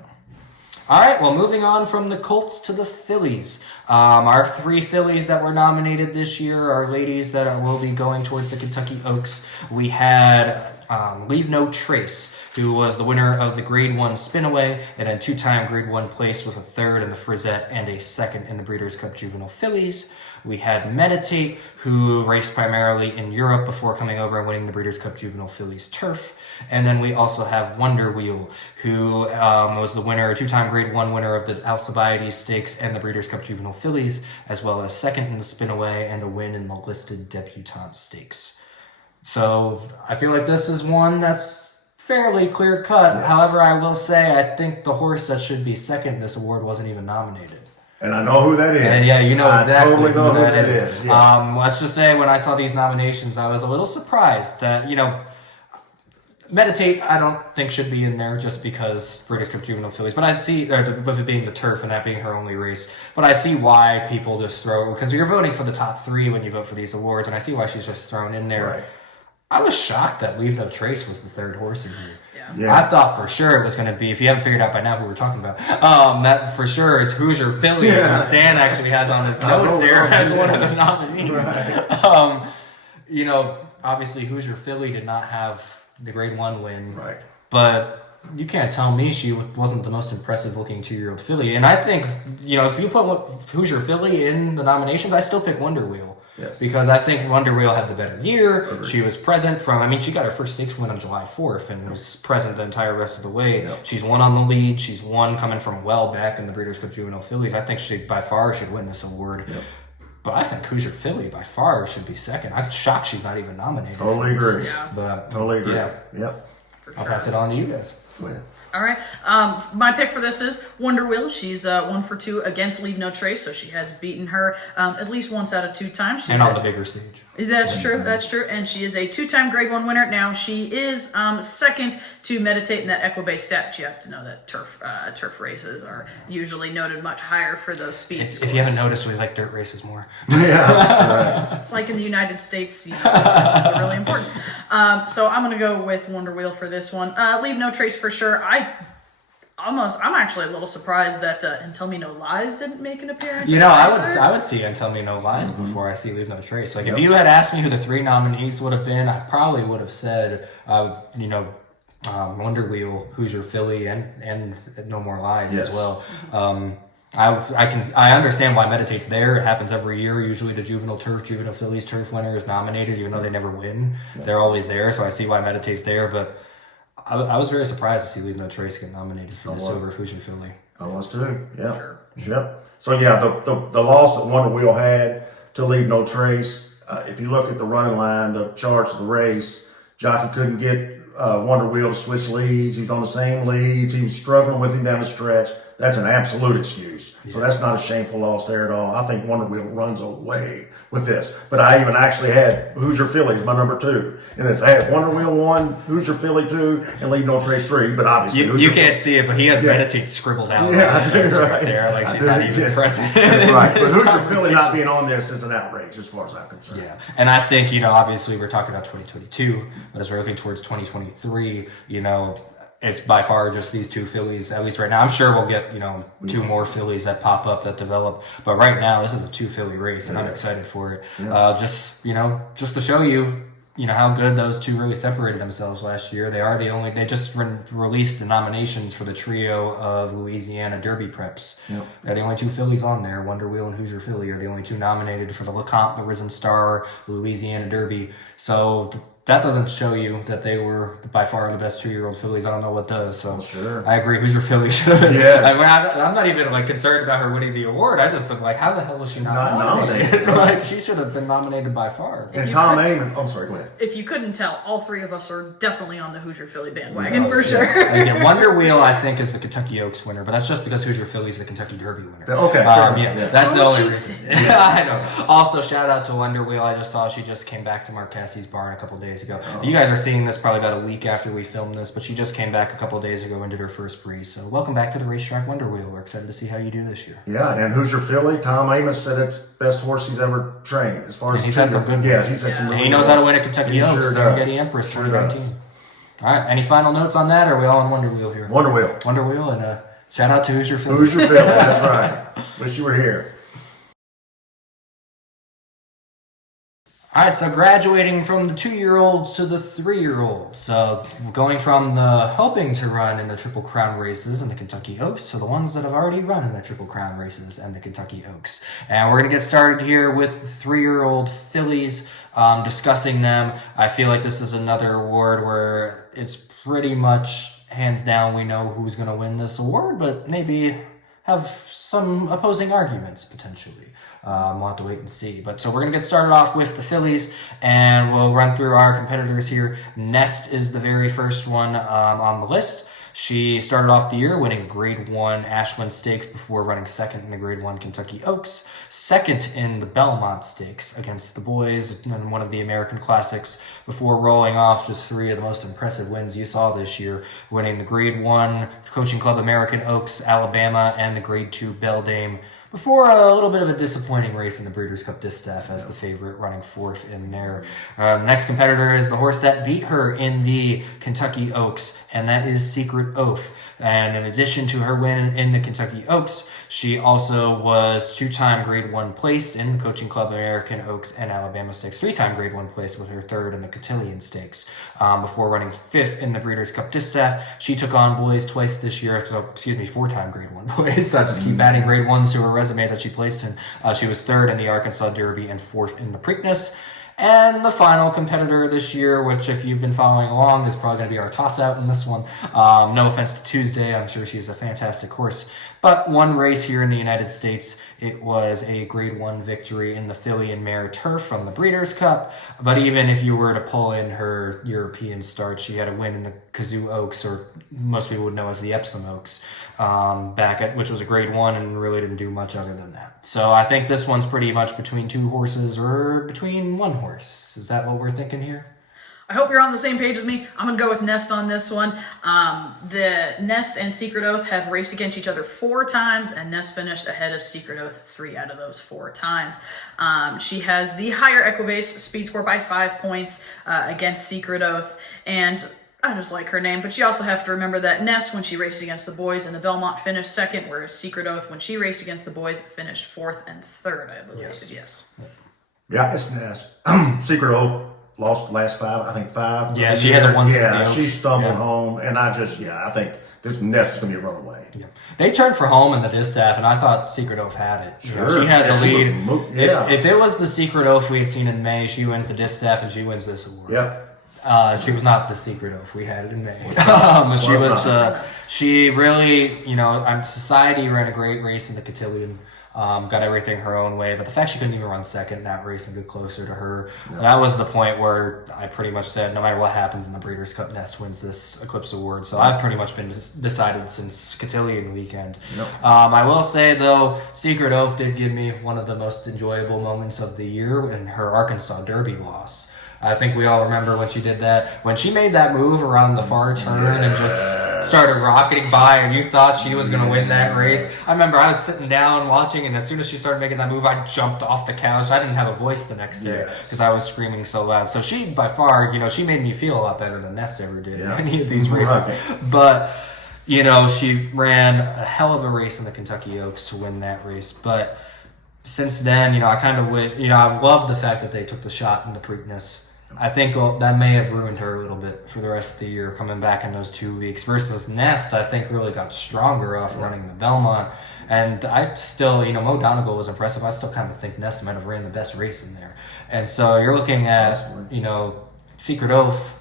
All right, well, moving on from the Colts to the fillies. Our 3 fillies that were nominated this year are ladies that will be going towards the Kentucky Oaks. We had Leave No Trace, who was the winner of the Grade 1 Spinaway and a 2-time Grade 1 place with a 3rd in the Frizette and a 2nd in the Breeders' Cup Juvenile Fillies. We had Meditate, who raced primarily in Europe before coming over and winning the Breeders' Cup Juvenile Fillies Turf. And then we also have Wonder Wheel, who was the winner, 2-time Grade 1 winner of the Alcibiades Stakes and the Breeders' Cup Juvenile Fillies, as well as 2nd in the Spinaway and a win in the listed Debutante Stakes. So I feel like this is one that's fairly clear cut. Yes. However, I will say I think the horse that should be 2nd in this award wasn't even nominated. And I know who that is. And yeah, you know exactly totally know who that is. Yes. Let's just say when I saw these nominations, I was a little surprised that, Meditate, I don't think should be in there just because British Cup Juvenile Fillies. But I see, with it being the turf and that being her only race, but I see why people just throw, because you're voting for the top 3 when you vote for these awards, and I see why she's just thrown in there. Right. I was shocked that Leave No Trace was the 3rd horse in here. Yeah. I thought for sure it was going to be, if you haven't figured out by now who we're talking about, that for sure is Hoosier Philly, who Stan actually has on his notes there as one of the nominees. Right. Obviously Hoosier Philly did not have the Grade 1 win. Right. But you can't tell me she wasn't the most impressive looking 2-year-old filly. And I think, if you put Who's Your Filly in the nominations, I still pick Wonder Wheel. Yes. Because I think Wonder Wheel had the better year. Agreed. She was present she got her first stakes win on July 4th and was present the entire rest of the way. Yep. She's won on the lead. She's won coming from well back in the Breeders' Cup Juvenile Fillies. I think she by far should win this award. Yep. But I think Who's Your Filly by far should be second. I'm shocked she's not even nominated. Totally agree. Yeah. But totally agree. Yeah. Yep. I'll pass it on to you guys. All right. My pick for this is Wonder Wheel. She's 1 for 2 against Leave No Trace, so she has beaten her at least once out of 2 times. And on the bigger stage. That's true. That's true. And she is a 2-time Grade 1 winner. Now, she is second to Meditate in that Equibase stat. You have to know that turf races are usually noted much higher for those speed scores. If you haven't noticed, we like dirt races more. Yeah. It's like in the United States, are really important. So I'm going to go with Wonder Wheel for this one. Leave No Trace for sure. I'm actually a little surprised that And Tell Me No Lies didn't make an appearance. I would see And Tell Me No Lies before I see Leave No Trace. Like, if you had asked me who the 3 nominees would have been, I probably would have said, Wonder Wheel, Who's Your Filly, and No More Lies as well. I understand why Meditate's there. It happens every year. Usually the Juvenile Fillies turf winner is nominated, even though they never win. Yeah. They're always there, so I see why Meditate's there, but I was very surprised to see Leave No Trace get nominated for this over Who's Your Filly. I was too. Yeah. Sure. Yep. So the loss that Wonder Wheel had to Leave No Trace. If you look at the running line, the charts of the race, Jockey couldn't get Wonder Wheel to switch leads. He's on the same leads. He was struggling with him down the stretch. That's an absolute excuse. Yeah. So that's not a shameful loss there at all. I think Wonder Wheel runs away with this. But I even actually had Who's Your Filly as my number 2. And I had Wonder Wheel 1, Who's Your Filly 2, and Leave No Trace 3. But obviously you can't see it, but he has Meditate scribbled out. Yeah, I do, right there. Like she's not even present. That's right. But Who's Your Filly not being on this is an outrage as far as I'm concerned. Yeah. And I think, obviously we're talking about 2022, but as we're looking towards 2023, it's by far just these 2 fillies, at least right now. I'm sure we'll get, 2 more fillies that pop up, that develop. But right now, this is a 2-filly race, and I'm excited for it. Yeah. Just to show you, how good those 2 really separated themselves last year. They just released the nominations for the trio of Louisiana Derby preps. Yep. They're the only 2 fillies on there. Wonder Wheel and Who's Your Filly are the only 2 nominated for the LeCompte, the Risen Star, the Louisiana Derby. So that doesn't show you that they were by far the best 2-year-old fillies. I don't know what does. So sure. I agree. Who's Your Filly should have been. Yes. I'm not even concerned about her winning the award. I just am how the hell was she not nominated? She should have been nominated by far. And Tom Amon. I'm sorry. Go ahead. If you couldn't tell, all 3 of us are definitely on the Who's Your Filly bandwagon for sure. Again, Wonder Wheel I think is the Kentucky Oaks winner, but that's just because Who's Your Filly is the Kentucky Derby winner. Okay. That's the only reason. I know. Also, shout out to Wonder Wheel. I just saw she just came back to Mark Cassie's barn a couple days ago. You guys are seeing this probably about a week after we filmed this, but she just came back a couple days ago and did her first breeze. So welcome back to the racetrack, Wonder Wheel. We're excited to see how you do this year. Yeah, and Who's Your Filly? Tom Amos said it's best horse he's ever trained. As far as he's had some good ones. Yeah, he's had some. And he knows how to win at Kentucky Oaks. Sure Getty Empress 2019. All right, any final notes on that? Or are we all on Wonder Wheel here? Wonder Wheel, and shout out to Who's Your Filly. Who's Your Filly? That's right. Wish you were here. All right, so graduating from the 2-year-olds to the 3-year-olds. So going from the hoping to run in the Triple Crown races and the Kentucky Oaks to the ones that have already run in the Triple Crown races and the Kentucky Oaks. And we're going to get started here with the 3-year-old fillies, discussing them. I feel like this is another award where it's pretty much hands down we know who's going to win this award, but maybe have some opposing arguments potentially. We'll have to wait and see. But so we're going to get started off with the fillies, and we'll run through our competitors here. Nest is the very first one on the list. She started off the year winning Grade 1 Ashland Stakes before running second in the Grade 1 Kentucky Oaks, second in the Belmont Stakes against the boys in one of the American Classics, before rolling off just 3 of the most impressive wins you saw this year, winning the Grade 1 Coaching Club American Oaks, Alabama, and the Grade 2 Beldame, before a little bit of a disappointing race in the Breeders' Cup Distaff as the favorite, running 4th in there. Next competitor is the horse that beat her in the Kentucky Oaks, and that is Secret Oath. And in addition to her win in the Kentucky Oaks, she also was 2-time Grade 1 placed in the Coaching Club American Oaks and Alabama Stakes, 3-time Grade 1 place with her 3rd in the Cotillion Stakes, before running 5th in the Breeders' Cup Distaff. She took on boys twice this year, 4-time Grade 1 boys. I just keep adding Grade 1s to her resume that she placed in. She was 3rd in the Arkansas Derby and 4th in the Preakness. And the final competitor this year, which if you've been following along, is probably going to be our toss-out in this one. No offense to Tuesday. I'm sure she's a fantastic horse. But one race here in the United States, it was a Grade 1 victory in the Filly and Mare Turf from the Breeders' Cup. But even if you were to pull in her European start, she had a win in the Kazoo Oaks, or most people would know as the Epsom Oaks, which was a Grade 1 and really didn't do much other than that. So I think this one's pretty much between 2 horses or between 1 horse. Is that what we're thinking here? I hope you're on the same page as me. I'm going to go with Nest on this one. The Nest and Secret Oath have raced against each other 4 times, and Nest finished ahead of Secret Oath 3 out of those 4 times. She has the higher Equibase speed score by 5 points against Secret Oath, and I just like her name, but you also have to remember that Nest, when she raced against the boys in the Belmont, finished 2nd, whereas Secret Oath, when she raced against the boys, finished 4th and 3rd, I believe. Yes. Yeah, it's Nest. Secret Oath lost the last 5, I think 5. Yeah, she hasn't won since the Oaks. She stumbled home, and I think this Nest is going to be a runaway. Yeah. They turned for home in the distaff, and I thought Secret Oath had it. Sure. She had the lead. If it was the Secret Oath we had seen in May, she wins the distaff and she wins this award. Yep. She was not the Secret Oath. We had it in May. She really, Society ran a great race in the Cotillion. Got everything her own way, but the fact she couldn't even run 2nd in that race and get closer to her, that was the point where I pretty much said, no matter what happens in the Breeders' Cup, Nest wins this Eclipse Award. So I've pretty much been decided since Cotillion weekend. Yep. I will say, though, Secret Oath did give me one of the most enjoyable moments of the year in her Arkansas Derby loss. I think we all remember when she did that. When she made that move around the far turn and just started rocketing by, and you thought she was going to win that race. I remember I was sitting down watching, and as soon as she started making that move, I jumped off the couch. I didn't have a voice the next day because I was screaming so loud. So she, by far, she made me feel a lot better than Nest ever did in any of these races. Right. But, she ran a hell of a race in the Kentucky Oaks to win that race. But since then, I kind of wish, I've loved the fact that they took the shot in the Preakness. I think that may have ruined her a little bit for the rest of the year, coming back in those 2 weeks. Versus Nest, I think, really got stronger off running the Belmont. And I still, Mo Donegal was impressive. I still kind of think Nest might have ran the best race in there. And so you're looking at, Secret Oath,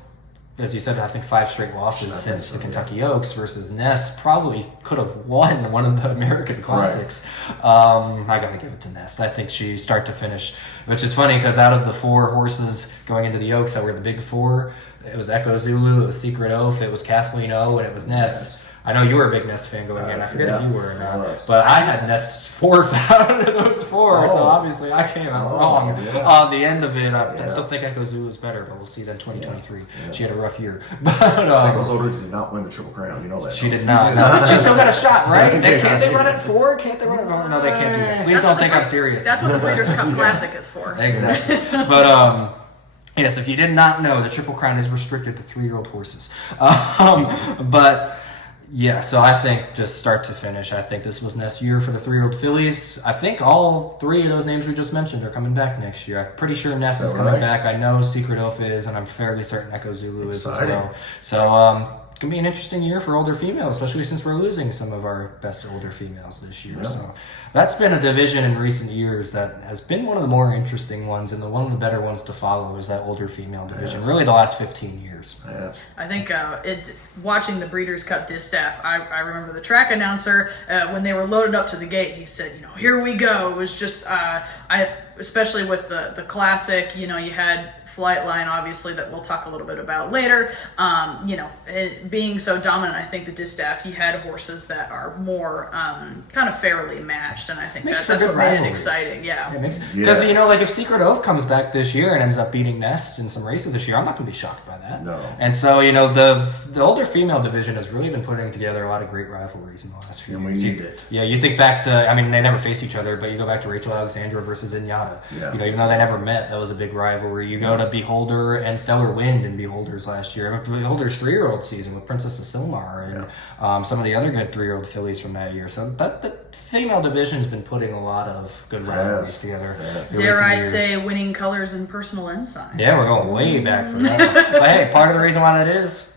as you said, I think 5 straight losses since the Kentucky Oaks, versus Nest probably could have won one of the American Classics. Right. I got to give it to Nest. I think she start to finish, which is funny because out of the 4 horses going into the Oaks that were the big 4, it was Echo Zulu, it was Secret Oath, it was Kathleen O, and it was Nest. I know you were a big Nest fan going in. I forget if you were or not. But I had Nest's 4th out of those 4, so obviously I came out wrong on the end of it. I still think Echo Zoo was better, but we'll see then 2023. She had a rough year. But Echo Zoo did not win the Triple Crown. You know that. She did not. No. She still got a shot, right? Can't they run at 4? Can't they run at 4? No, they can't do that. Please don't think I'm serious. That's what the Breeders' Cup Classic is for. Exactly. But, yes, if you did not know, the Triple Crown is restricted to 3-year-old horses. But... yeah, so I think just start to finish, I think this was Nest's year for the 3-year-old fillies. I think all 3 of those names we just mentioned are coming back next year. I'm pretty sure Nest is coming back. I know Secret Oath is, and I'm fairly certain Echo Zulu is as well. So it's going to be an interesting year for older females, especially since we're losing some of our best older females this year. Yeah. So that's been a division in recent years that has been one of the more interesting ones, and one of the better ones to follow is that older female division, really the last 15 years. Yes. I think watching the Breeders' Cup Distaff, I remember the track announcer, when they were loaded up to the gate, he said, here we go. It was just, especially with the Classic, you had Flightline, obviously, that we'll talk a little bit about later. It being so dominant, I think the Distaff, you had horses that are more kind of fairly matched, and I think that's what made it exciting. Yeah, because like if Secret Oath comes back this year and ends up beating Nest in some races this year, I'm not going to be shocked by that. No. And so the older female division has really been putting together a lot of great rivalries in the last few years. And we need it. Yeah, you think back to, they never face each other, but you go back to Rachel Alexandra versus Inyana gotta. Yeah. Even though they never met, that was a big rivalry. You go to Beholder and Stellar Wind in Beholder's last year. Beholder's 3-year-old season with Princess of Silmar and some of the other good 3-year-old fillies from that year. So that female division's been putting a lot of good rivalries together. Dare I say winning colors and personal ensign. Yeah, we're going way back for that. But hey, part of the reason why that is,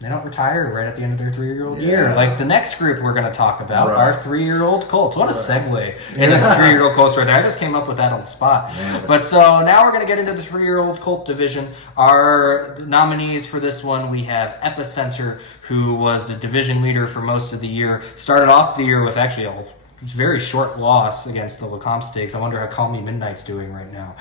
they don't retire right at the end of their 3-year-old year. Like the next group we're going to talk about are 3-year-old colts. What a segue. And the 3-year-old colts right there. I just came up with that on the spot. Yeah. But so now we're going to get into the 3-year-old colt division. Our nominees for this one, we have Epicenter, who was the division leader for most of the year. Started off the year with actually a very short loss against the Lecomte Stakes. I wonder how Call Me Midnight's doing right now.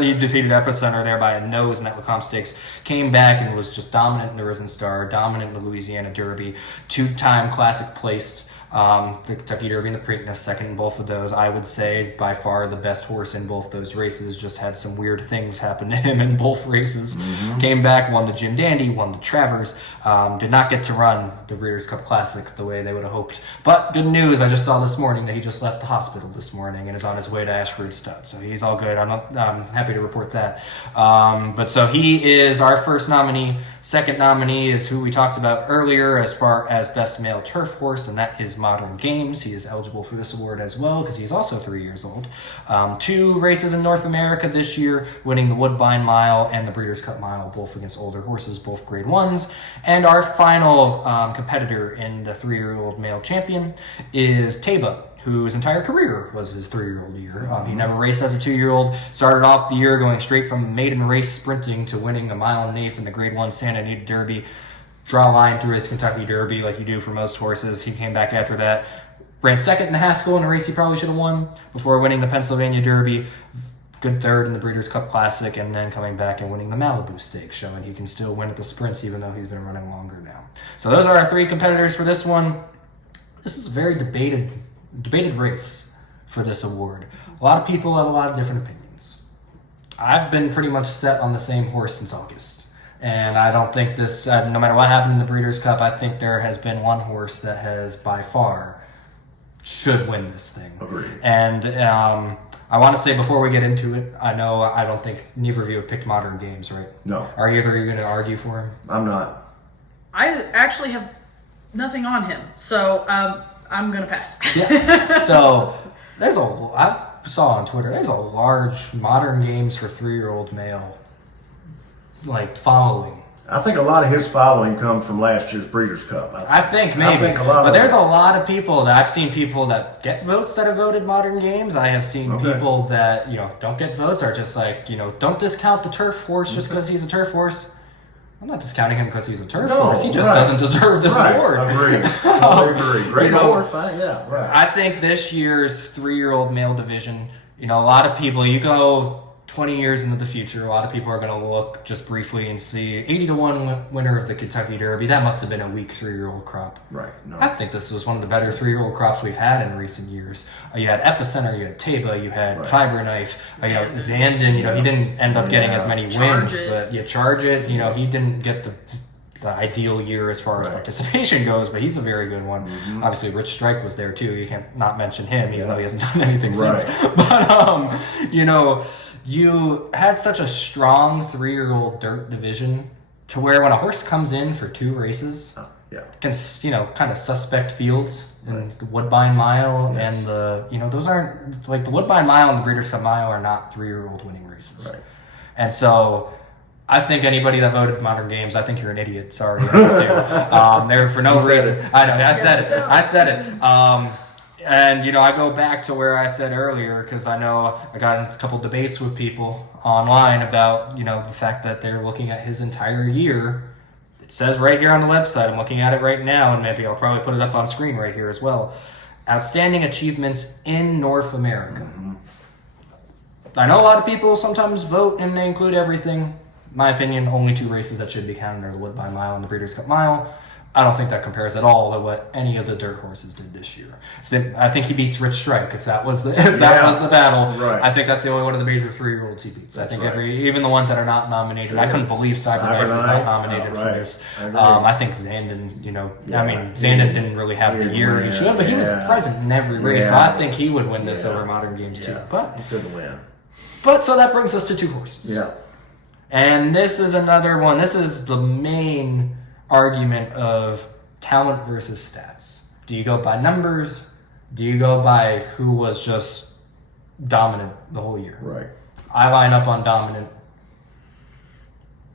He defeated Epicenter there by a nose in that Lecomte Stakes. Came back and was just dominant in the Risen Star, dominant in the Louisiana Derby, 2-time classic placed. The Kentucky Derby and the Preakness, second in both of those. I would say by far the best horse in both those races. Just had some weird things happen to him in both races. Came back, won the Jim Dandy, won the Travers. Did not get to run the Breeders' Cup Classic the way they would have hoped. But good news, I just saw this morning that he just left the hospital this morning and is on his way to Ashford Stud. So he's all good. I'm happy to report that. But so he is our first nominee. Second nominee is who we talked about earlier as far as best male turf horse, and that is Modern Games. He is eligible for this award as well because he's also 3 years old. 2 races in North America this year, winning the Woodbine Mile and the Breeders' Cup Mile, both against older horses, both grade 1s. And our final competitor in the 3-year-old male champion is Taba, whose entire career was his 3-year-old year. He never raced as a 2-year-old. Started off the year going straight from maiden race sprinting to winning a 1.5 in the Grade 1 Santa Anita Derby. Draw a line through his Kentucky Derby like you do for most horses. He came back after that. Ran second in the Haskell in a race he probably should have won before winning the Pennsylvania Derby. Good third in the Breeders' Cup Classic, and then coming back and winning the Malibu Stakes, showing he can still win at the sprints even though he's been running longer now. So those are our 3 competitors for this one. This is a very debated race for this award. A lot of people have a lot of different opinions. I've been pretty much set on the same horse since August. And I don't think this, no matter what happened in the Breeders' Cup, I think there has been one horse that has by far should win this thing. Agreed. And I want to say before we get into it, I don't think neither of you have picked Modern Games, right? No. Are either of you going to argue for him? I'm not. I actually have nothing on him, so I'm going to pass. Yeah. So I saw on Twitter, there's a large Modern Games for 3-year-old male following. I think a lot of his following come from last year's Breeders' Cup. I think maybe. But there's a lot of people that I've seen people that get votes that have voted Modern Games. I have seen people that, don't get votes, are just don't discount the turf horse just because he's a turf horse. I'm not discounting him because he's a turf horse. He just doesn't deserve this award. Agreed. Agree. Great horse. Yeah, right. I think this year's 3-year-old male division, a lot of people, you go 20 years into the future, a lot of people are going to look just briefly and see 80-1 winner of the Kentucky Derby. That must have been a weak 3-year-old crop. Right. No. I think this was one of the better 3-year-old crops we've had in recent years. You had Epicenter, you had Taba, you had Cyberknife, Zandon. He didn't end up getting as many wins, but Charge It. He didn't get the ideal year as far as participation goes, but he's a very good one. Obviously, Rich Strike was there too. You can't not mention him, even though he hasn't done anything since. But you had such a strong 3-year-old dirt division to where when a horse comes in for 2 races, can kind of suspect fields in the Woodbine Mile and those aren't the Woodbine Mile and the Breeders' Cup Mile are not 3-year-old winning races. Right. And so I think anybody that voted Modern Games, I think you're an idiot. Sorry, they're for no reason. I know. I said it. And, I go back to where I said earlier, because I know I got in a couple debates with people online about, the fact that they're looking at his entire year. It says right here on the website, I'm looking at it right now, and maybe I'll probably put it up on screen right here as well. Outstanding achievements in North America. I know a lot of people sometimes vote and they include everything. In my opinion, only 2 races that should be counted are the Woodbine Mile and the Breeders' Cup Mile. I don't think that compares at all to what any of the dirt horses did this year. I think he beats Rich Strike if that was the was the battle. Right. I think that's the only one of the major 3-year-olds he beats. That's I think right. even the ones that are not nominated. Sure. I couldn't believe Cyberknife was not Cyberknife, nominated for right. this. I agree. I think Zandon, Zandon didn't really have the year he should, but he was present in every race. So I think he would win this over Modern Games too. But he couldn't win. But so that brings us to 2 horses. Yeah. And this is another one. This is the main argument of talent versus stats. Do you go by numbers? Do you go by who was just dominant the whole year? Right. I line up on dominant.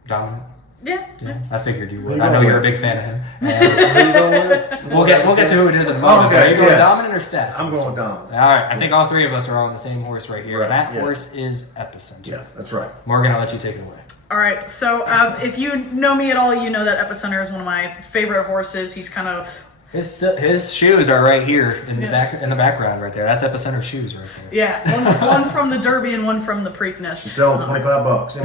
Dominant? Yeah. I figured you would. You I know go you're a with? big fan of him. Who you going with? We'll get to who it is in a moment. Okay, Are you going yes. dominant or stats? I'm going dominant. All right. I think all 3 of us are on the same horse right here. Right, That yeah. horse is Epicenter. Yeah, that's right. Morgan, I'll let you take it away. All right, so if you know me at all, you know that Epicenter is one of my favorite horses. He's kind of His shoes are right here in the Yes. back background right there. That's Epicenter shoes right there. one from the Derby and one from the Preakness. She's selling $25.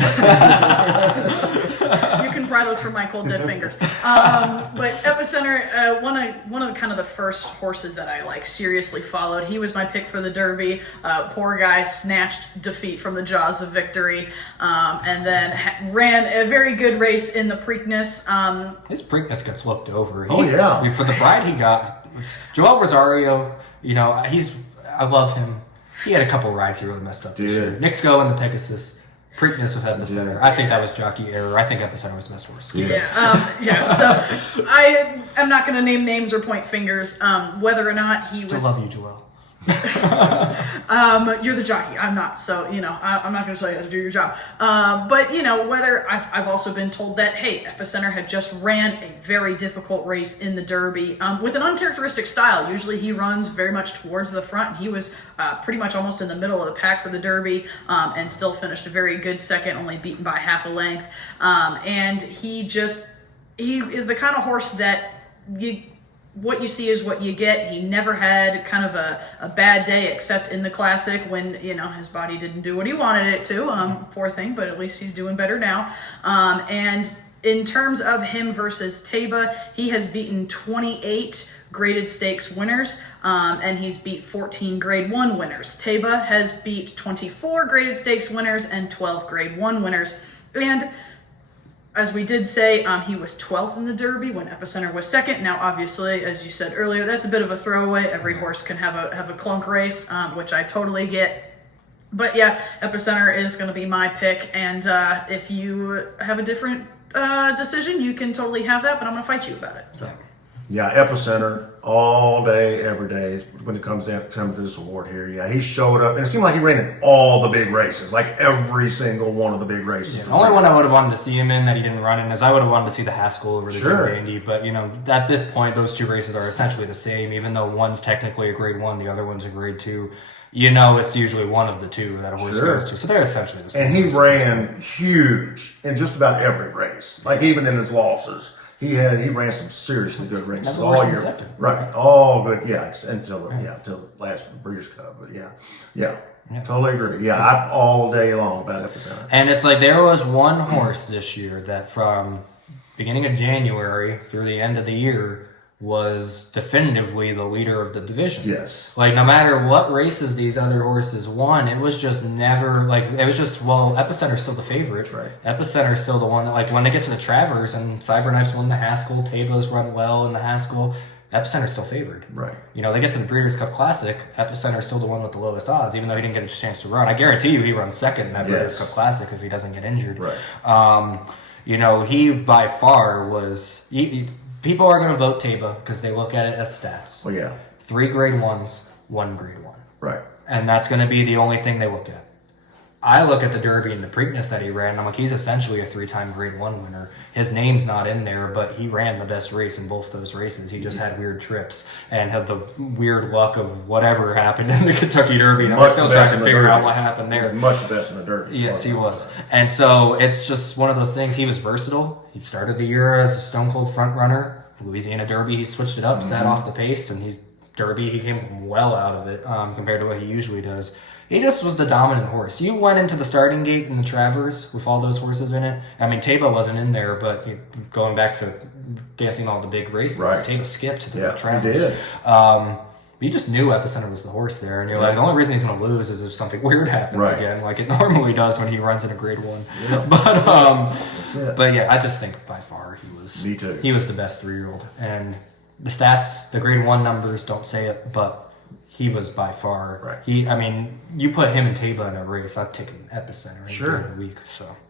You can pry those from my cold dead fingers. But Epicenter, one of kind of the first horses that I seriously followed. He was my pick for the Derby. Poor guy snatched defeat from the jaws of victory, and then ran a very good race in the Preakness. His Preakness gets looked over. Oh, yeah. For the bride he got, Joel Rosario. I love him. He had a couple rides he really messed up this year. Nick's Go and the Pegasus. Preakness with Epicenter. I think that was jockey error. I think Epicenter was the best horse. So I am not going to name names or point fingers. Whether or not he Still was. love you, Joel. You're the jockey. I'm not. So I'm not going to tell you how to do your job. But whether I've also been told that Epicenter had just ran a very difficult race in the Derby with an uncharacteristic style. Usually he runs very much towards the front. He was pretty much almost in the middle of the pack for the Derby and still finished a very good second, only beaten by half a length. And he is the kind of horse that what you see is what you get. He never had kind of a bad day except in the Classic when, his body didn't do what he wanted it to. Poor thing, but at least he's doing better now. And in terms of him versus Taba, he has beaten 28 graded stakes winners, and he's beat 14 grade 1 winners. Taba has beat 24 graded stakes winners and 12 grade 1 winners. And as we did say, he was 12th in the Derby when Epicenter was 2nd. Now, obviously, as you said earlier, that's a bit of a throwaway. Every horse can have a clunk race, which I totally get. But yeah, Epicenter is going to be my pick. And if you have a different decision, you can totally have that. But I'm going to fight you about it. So. Yeah, Epicenter all day, every day when it comes down to this award here. Yeah, he showed up, and it seemed like he ran in all the big races, like every single one of the big races. Yeah, the only one I would have wanted to see him in that he didn't run in is I would have wanted to see the Haskell over the Jim Bandy. But, at this point, those 2 races are essentially the same, even though one's technically a grade 1, the other one's a grade 2. It's usually one of the 2 that a horse goes to. So they're essentially the same. And he ran huge in just about every race, like even in his losses. He ran some seriously good races Never all worse than year. second. Right, all good. Yeah, until last Breeders' Cup. But yeah, totally agree. Yeah, I all day long about Epicenter. And it's like there was one horse this year that from beginning of January through the end of the year was definitively the leader of the division. Yes. No matter what races these other horses won, it was just never Epicenter's still the favorite. Right. Epicenter's still the one that when they get to the Travers and Cyberknife's won the Haskell, Taba's run well in the Haskell, Epicenter's still favored. Right. They get to the Breeders' Cup Classic, Epicenter's still the one with the lowest odds, even though he didn't get a chance to run. I guarantee you he runs second in that Breeders' Cup Classic if he doesn't get injured. Right. He by far was... People are going to vote Taba because they look at it as stats. Well, yeah. 3 grade 1s, 1 grade 1. Right. And that's going to be the only thing they look at. I look at the Derby and the Preakness that he ran, and I'm like, he's essentially a 3-time grade 1 winner. His name's not in there, but he ran the best race in both those races. He just had weird trips and had the weird luck of whatever happened in the Kentucky Derby. And I'm still trying to figure out what happened there. He was much the best in the Derby. Yes, he was. And so it's just one of those things. He was versatile. He started the year as a stone cold front runner. Louisiana Derby, he switched it up, sat off the pace, and he's Derby. He came well out of it compared to what he usually does. He just was the dominant horse. You went into the starting gate in the Travers with all those horses in it. I mean, Taba wasn't in there, but going back to dancing all the big races, Right. Taba skipped to the Yeah, Travers. he did. You just knew Epicenter was the horse there, and you're like, the only reason he's going to lose is if something weird happens Right. again, like it normally does when he runs in a Grade 1. Yeah. But That's it. but yeah, I just think by far Me too. he was the best 3-year-old, and the stats, the Grade 1 numbers don't say it, but he was by far. Right. I mean, you put him and Taba in a race, I'd take an Epicenter Sure. during the week.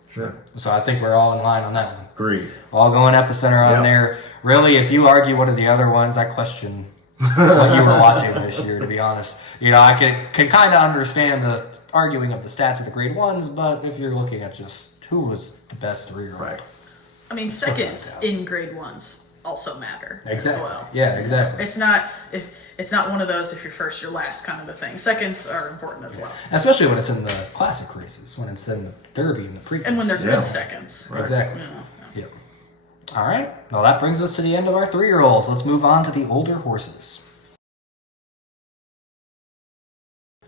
Sure. So I think we're all in line on that one. Agreed. All going Epicenter on Yep. there. Really, if you argue what are the other ones, I question what you were watching this year, to be honest. I can kind of understand the arguing of the stats of the Grade 1s, but if you're looking at just who was the best 3-year-old. Right. I mean, seconds in Grade 1s also matter Exactly. as well. Yeah, exactly. It's not one of those if you're first, you're last kind of a thing. Seconds are important as well. Especially when it's in the classic races, when it's in the Derby and the Preakness. And when they're Yeah. good seconds. Right. Exactly. Yeah. Yep. All right. Well, that brings us to the end of our 3-year-olds. Let's move on to the older horses.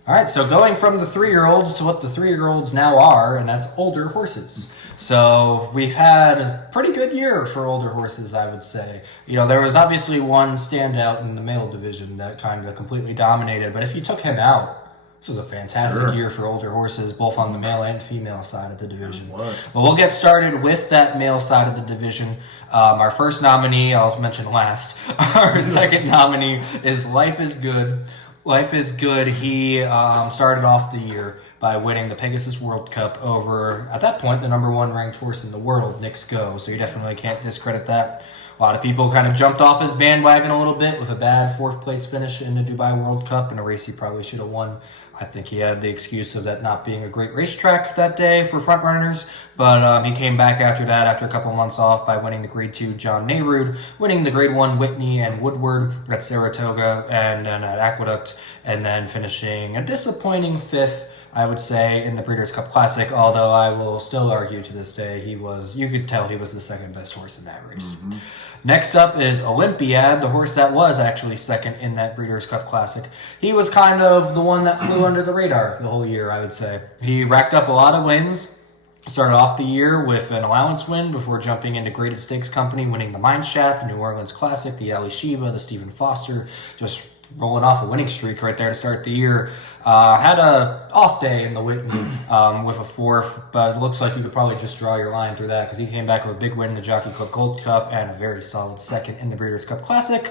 All right, so going from the 3-year-olds to what the 3-year-olds now are, and that's older horses. So we've had a pretty good year for older horses, I would say. There was obviously one standout in the male division that kind of completely dominated, but if you took him out, this was a fantastic year for older horses, both on the male and female side of the division. It was. But we'll get started with that male side of the division. Our first nominee, I'll mention last. Our second nominee is Life is Good. Life is Good. He started off the year by winning the Pegasus World Cup over, at that point, the #1 ranked horse in the world, Knicks Go. So you definitely can't discredit that. A lot of people kind of jumped off his bandwagon a little bit with a bad 4th place finish in the Dubai World Cup in a race he probably should have won. I think he had the excuse of that not being a great racetrack that day for front runners, but he came back after that after a couple of months off by winning the Grade 2 John Nehrude, winning the Grade 1 Whitney and Woodward at Saratoga and then at Aqueduct, and then finishing a disappointing 5th, I would say, in the Breeders' Cup Classic, although I will still argue to this day you could tell he was the second best horse in that race. Mm-hmm. Next up is Olympiad, the horse that was actually second in that Breeders' Cup Classic. He was kind of the one that flew under the radar the whole year, I would say. He racked up a lot of wins. Started off the year with an allowance win before jumping into Graded Stakes Company, winning the Mineshaft, the New Orleans Classic, the Ali Sheba, the Stephen Foster, just rolling off a winning streak right there to start the year. Had a off day in the Whitney with a 4th, but it looks like you could probably just draw your line through that because he came back with a big win in the Jockey Club Gold Cup and a very solid second in the Breeders' Cup Classic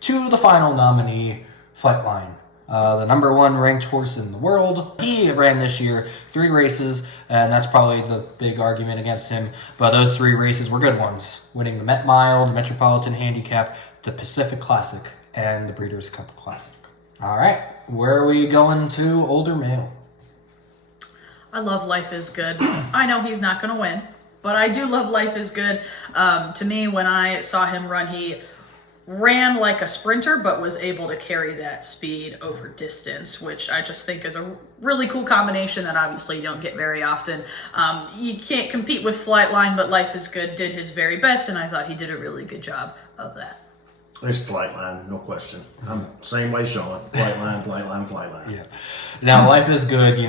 to the final nominee, Flightline. The #1 ranked horse in the world. He ran this year 3 races, and that's probably the big argument against him. But those 3 races were good ones, winning the Met Mile, the Metropolitan Handicap, the Pacific Classic, and the Breeders' Cup Classic. All right, where are we going to older male? I love Life is Good. I know he's not going to win, but I do love Life is Good. To me, when I saw him run, he ran like a sprinter, but was able to carry that speed over distance, which I just think is a really cool combination that obviously you don't get very often. You can't compete with Flightline, but Life is Good did his very best, and I thought he did a really good job of that. It's Flightline, no question. I'm same way, Sean. Flightline, Flightline, Flightline. Yeah. Now, Life is Good, he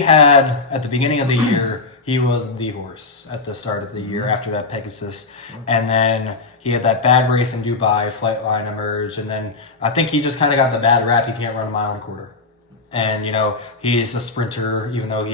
had, at the beginning of the year, he was the horse at the start of the year after that Pegasus. And then he had that bad race in Dubai, Flightline emerged, and then I think he just kind of got the bad rap. He can't run a mile and a quarter. And, he's a sprinter, even though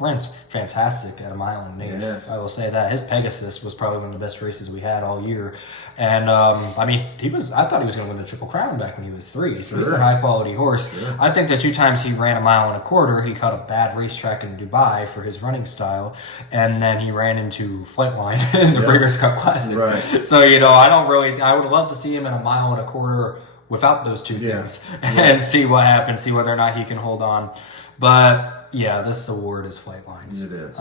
runs fantastic at a mile and an eighth. Yeah. I will say that. His Pegasus was probably one of the best races we had all year. And, I thought he was going to win the Triple Crown back when he was 3. So he's a high-quality horse. Sure. I think the 2 times he ran a mile and a quarter, he caught a bad racetrack in Dubai for his running style. And then he ran into Flightline in the Breeders' Cup Classic. Right. So, I would love to see him in a mile and a quarter without those 2 things and see what happens, see whether or not he can hold on. But yeah, this award is Flightline's. It is.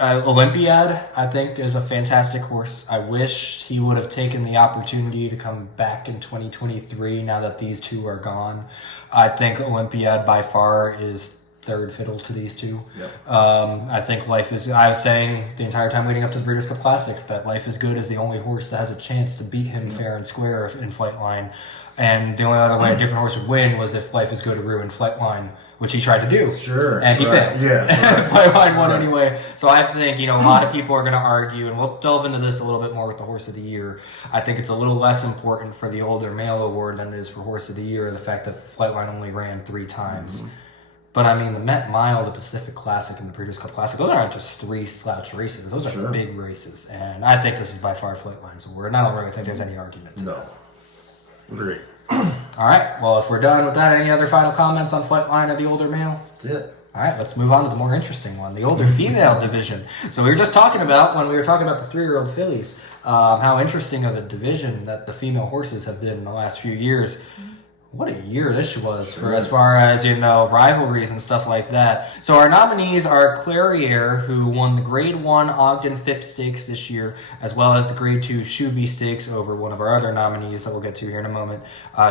Olympiad, I think, is a fantastic horse. I wish he would have taken the opportunity to come back in 2023 now that these 2 are gone. I think Olympiad by far is third fiddle to these two. Yep. I think I was saying the entire time leading up to the Breeders' Cup Classic that Life is Good is the only horse that has a chance to beat him fair and square in Flightline. And the only other way a different horse would win was if Life is Good ruined Flightline, which he tried to do. Sure. And he failed. Yeah. Flightline won anyway. So I think, a lot of people are going to argue, and we'll delve into this a little bit more with the Horse of the Year. I think it's a little less important for the Older Male Award than it is for Horse of the Year, the fact that Flightline only ran 3 times. Mm-hmm. But I mean, the Met Mile, the Pacific Classic, and the Breeders' Cup Classic, those aren't just 3 slouch races. Those are big races. And I think this is by far Flightline's award. And I don't really think there's any argument to that. Agree. All right. Well, if we're done with that, any other final comments on Flightline or the Older Male? That's it. All right, let's move on to the more interesting one, the older female division. So we were just talking about, when we were talking about the 3-year-old fillies, how interesting of a division that the female horses have been in the last few years. What a year this was for as far as, rivalries and stuff like that. So our nominees are Clairiere, who won the Grade 1 Ogden Phipps Stakes this year, as well as the Grade 2 Shuby Stakes over one of our other nominees that we'll get to here in a moment.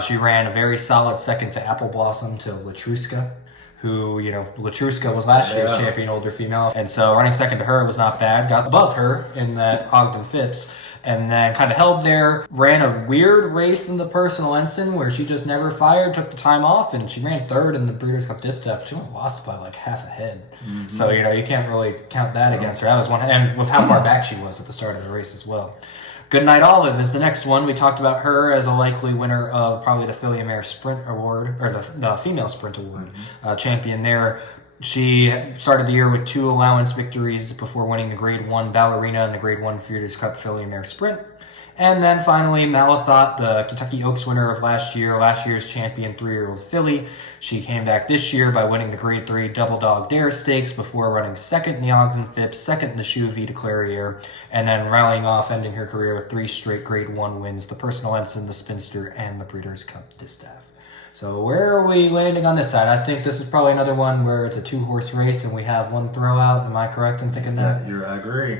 She ran a very solid second to Apple Blossom to Latruska, who, Latruska was last year's champion older female. And so running second to her was not bad. Got above her in that Ogden Phipps. And then kind of held there, ran a weird race in the Personal Ensign where she just never fired, took the time off, and she ran third in the Breeders' Cup Distaff. She only lost by like half a head. Mm-hmm. So, you can't really count that against her. That was one, and with how far back she was at the start of the race as well. Goodnight Olive is the next one. We talked about her as a likely winner of probably the Filly and Mare Sprint Award, or the Female Sprint Award, champion there. She started the year with 2 allowance victories before winning the Grade 1 Ballerina and the Grade 1 Breeders' Cup Filly and Mare Sprint. And then finally, Malathaat, the Kentucky Oaks winner of last year's champion 3-year-old filly. She came back this year by winning the Grade 3 Double Dog Dare Stakes before running second in the Ogden Phipps, second in the Shuby to Clairiere, and then rallying off, ending her career with 3 straight Grade 1 wins, the Personal Ensign, the Spinster, and the Breeders' Cup Distaff. So where are we landing on this side? I think this is probably another one where it's a 2-horse race and we have 1 throwout. Am I correct in thinking that? Yeah, I agree.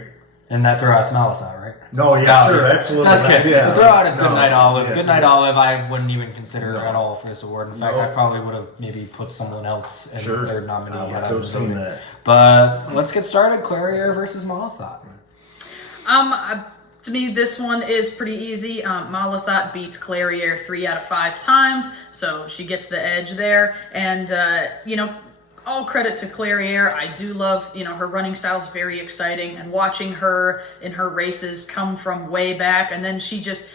And that throwout's Malathaat, right? No, yeah, sure, absolutely. That's good. Yeah. The throwout is Goodnight Olive. Yes, Goodnight Olive I wouldn't even consider at all for this award. In fact, I probably would have maybe put someone else in the third nominee. I would have seen that. But let's get started. Clairiere versus Malathaat. To me, this one is pretty easy. Malathaat beats Clairiere 3 out of 5 times, so she gets the edge there. And, all credit to Clairiere. I do love, her running style is very exciting, and watching her in her races come from way back, and then she just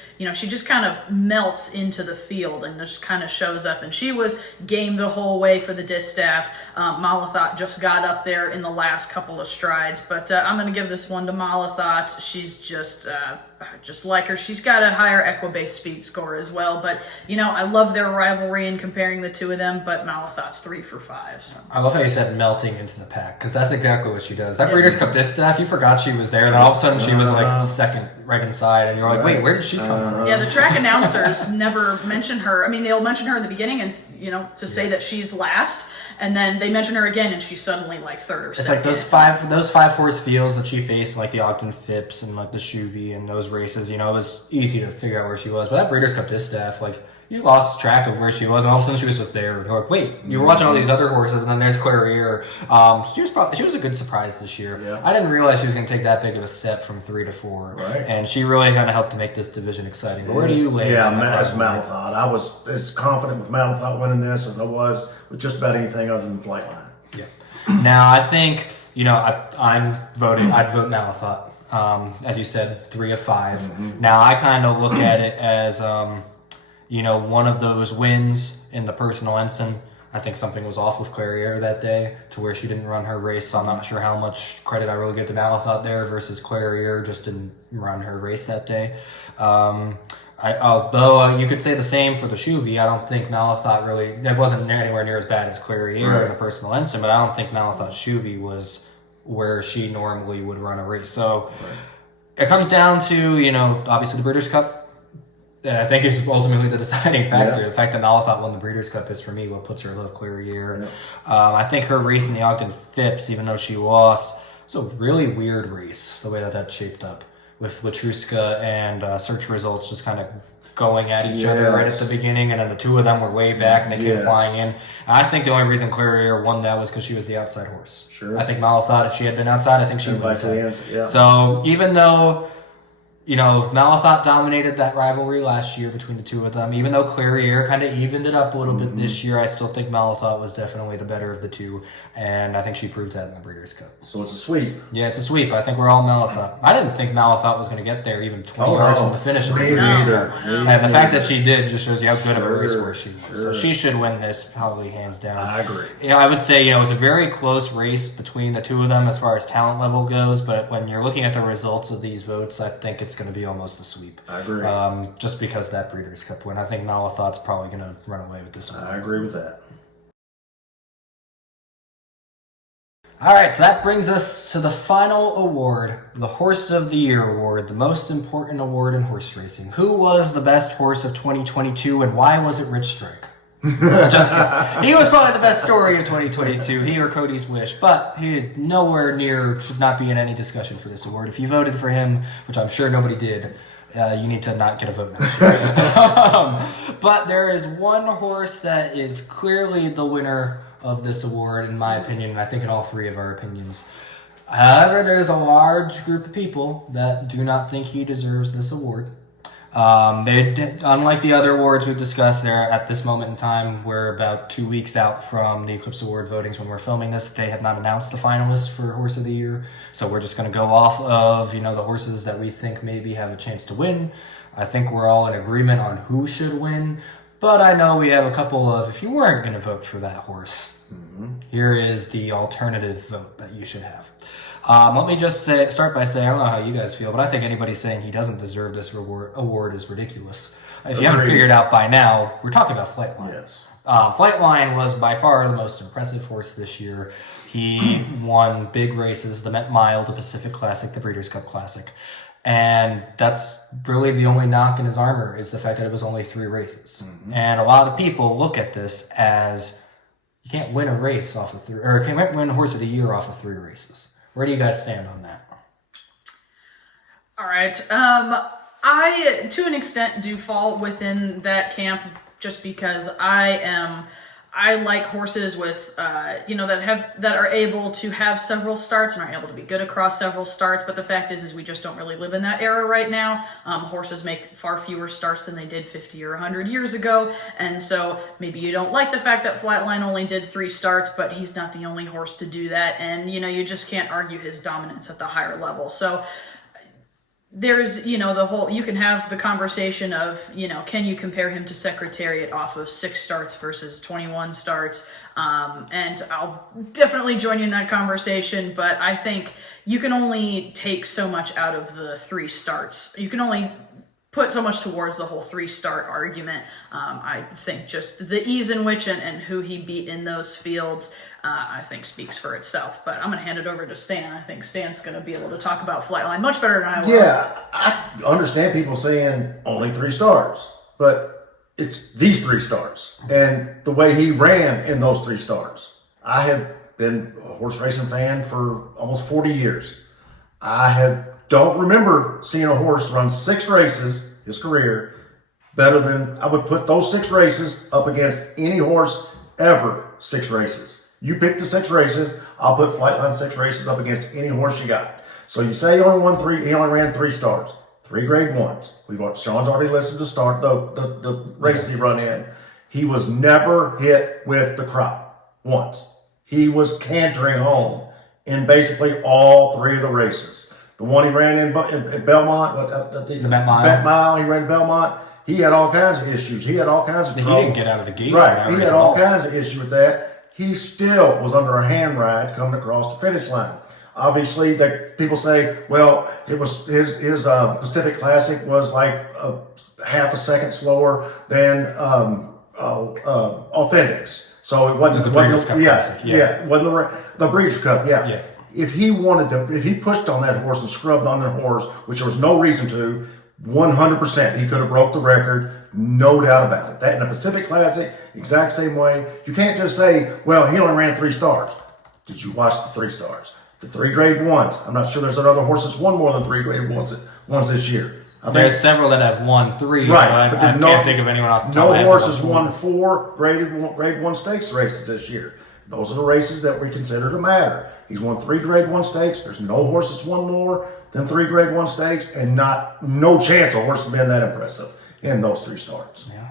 kind of melts into the field and just kind of shows up. And she was game the whole way for the distaff. Malathaat just got up there in the last couple of strides, but I'm going to give this one to Malathaat. She's just like her. She's got a higher Equibase speed score as well, but I love their rivalry and comparing the two of them, but Malathaat's 3 for 5. So. I love how you said melting into the pack, because that's exactly what she does. That Breeders' Cup Distaff, you forgot she was there, and then all of a sudden she was like second right inside, and you're like, wait, where did she come from? Yeah, the track announcers never mention her. I mean, they'll mention her in the beginning and to say that she's last, and then they mention her again and she's suddenly like third or second. It's like those 5-horse fields that she faced, like the Ogden Phipps and like the Shuby and those races, it was easy to figure out where she was. But that Breeders' Cup Distaff, you lost track of where she was, and all of a sudden she was just there. You're like, wait, you were watching all these other horses, and then there's Clairiere. She was a good surprise this year. Yeah. I didn't realize she was going to take that big of a step from 3 to 4, right. And she really kind of helped to make this division exciting. But where do you lay? Yeah, as Malathaat, I was as confident with Malathaat winning this as I was with just about anything other than Flightline. Yeah. Now I think I'd vote Malathaat. As you said, 3 of 5. Mm-hmm. Now I kind of look at it as one of those wins in the Personal Ensign. I think something was off with Clairiere that day to where she didn't run her race, so I'm not sure how much credit I really give to Malathaat there versus Clairiere just didn't run her race that day. Although you could say the same for the Shuby, I don't think Malathaat really, it wasn't anywhere near as bad as Clairiere in the Personal Ensign, but I don't think Malathaat Shuby was where she normally would run a race. So it comes down to, obviously the Breeders' Cup. And I think it's ultimately the deciding factor. Yeah. The fact that Malathaat won the Breeders' Cup is, for me, what puts her above Clairiere. Yeah. I think her race in the Ogden Phipps, even though she lost, was a really weird race, the way that shaped up, with Latruska and search results just kind of going at each other right at the beginning, and then the two of them were way back and they came flying in. And I think the only reason Clarier won that was because she was the outside horse. Sure. I think Malo thought if she had been outside, I think she would have won. Yeah. So even though, you know, Malathot dominated that rivalry last year between the two of them, even though Clarier kind of evened it up a little bit this year, I still think Malathot was definitely the better of the two, and I think she proved that in the Breeders' Cup. So it's a sweep. Yeah, it's a sweep. I think we're all Malathot. I didn't think Malathot was going to get there even 20 yards from the finish of the Breeders' Cup. And the fact that she did just shows you how good of a racehorse she was. So she should win this probably hands down. I agree. Yeah, I would say, you know, it's a very close race between the two of them as far as talent level goes, but when you're looking at the results of these votes, I think it's going to be almost a sweep. I agree. Just because that Breeders' Cup win. I think Malathot's probably going to run away with this one. I agree with that. All right, so that brings us to the final award, the Horse of the Year award, the most important award in horse racing. Who was the best horse of 2022, and why was it Rich Strike? Just kidding. He was probably the best story of 2022, he or Cody's Wish, but he is nowhere near, should not be in any discussion for this award. If you voted for him, which I'm sure nobody did, you need to not get a vote now. But there is one horse that is clearly the winner of this award, in my opinion, and I think in all three of our opinions. However, there's a large group of people that do not think he deserves this award. Unlike the other awards we've discussed there, at this moment in time, we're about 2 weeks out from the Eclipse Award votings when we're filming this. They have not announced the finalists for Horse of the Year, so we're just going to go off of, you know, the horses that we think maybe have a chance to win. I think we're all in agreement on who should win, but I know we have a couple of, if you weren't going to vote for that horse, here is the alternative vote that you should have. Let me just start by saying, I don't know how you guys feel, but I think anybody saying he doesn't deserve this award is ridiculous. If you haven't figured out by now, we're talking about Flightline. Yes. Flightline was by far the most impressive horse this year. He won big races, the Met Mile, the Pacific Classic, the Breeders' Cup Classic. And that's really the only knock in his armor is the fact that it was only 3 races. And a lot of people look at this as you can't win a race off of 3, or can't win Horse of the Year off of 3 races. Where do you guys stand on that? All right. I, to an extent, do fall within that camp just because I like horses with, that are able to have several starts and are able to be good across several starts. But the fact is we just don't really live in that era right now. Horses make far fewer starts than they did 50 or 100 years ago. And so maybe you don't like the fact that Flightline only did 3 starts, but he's not the only horse to do that. And, you know, you just can't argue his dominance at the higher level. So there's, you know, the whole, you can have the conversation of, you know, can you compare him to Secretariat off of 6 starts versus 21 starts? And I'll definitely join you in that conversation, but I think you can only take so much out of the 3 starts. You can only put so much towards the whole 3-start argument. I think just the ease in which and who he beat in those fields, I think speaks for itself. But I'm going to hand it over to Stan. I think Stan's going to be able to talk about Flightline much better than I will. Yeah, I understand people saying only 3 starts, but it's these 3 starts. And the way he ran in those 3 starts. I have been a horse racing fan for almost 40 years. Don't remember seeing a horse run 6 races, his career, better than, I would put those 6 races up against any horse ever 6 races. You pick the 6 races, I'll put Flightline 6 races up against any horse you got. So you say he only ran 3 starts, 3 grade 1s. Sean's already listed to start the races he run in. He was never hit with the crop once. He was cantering home in basically all 3 of the races. The one he ran in Belmont, the Met Mile. Met Mile, he ran Belmont. He had all kinds of issues. He had all kinds of trouble. He didn't get out of the gate. Right. He had all kinds of issues with that. He still was under a hand ride coming across the finish line. Obviously, people say, well, it was his Pacific Classic was like half a second slower than Authentics. So it wasn't the Breeders' Cup Classic. It wasn't the Breeders' Cup. Yeah. If he pushed on that horse and scrubbed on that horse, which there was no reason to, 100% he could have broke the record, no doubt about it. That in the Pacific Classic, exact same way. You can't just say, well, he only ran 3 stars. Did you watch the 3 stars? The 3 grade 1s. I'm not sure there's another horse that's won more than 3 grade 1s this year. There's several that have won 3, Right, but but I can't think of anyone off the top of my no head. horses won 4 Grade 1 stakes races this year. Those are the races that we consider to matter. He's won 3 Grade 1 stakes. There's no horse that's won more than 3 Grade 1 stakes, and no chance a horse has been that impressive in those 3 starts. Yeah.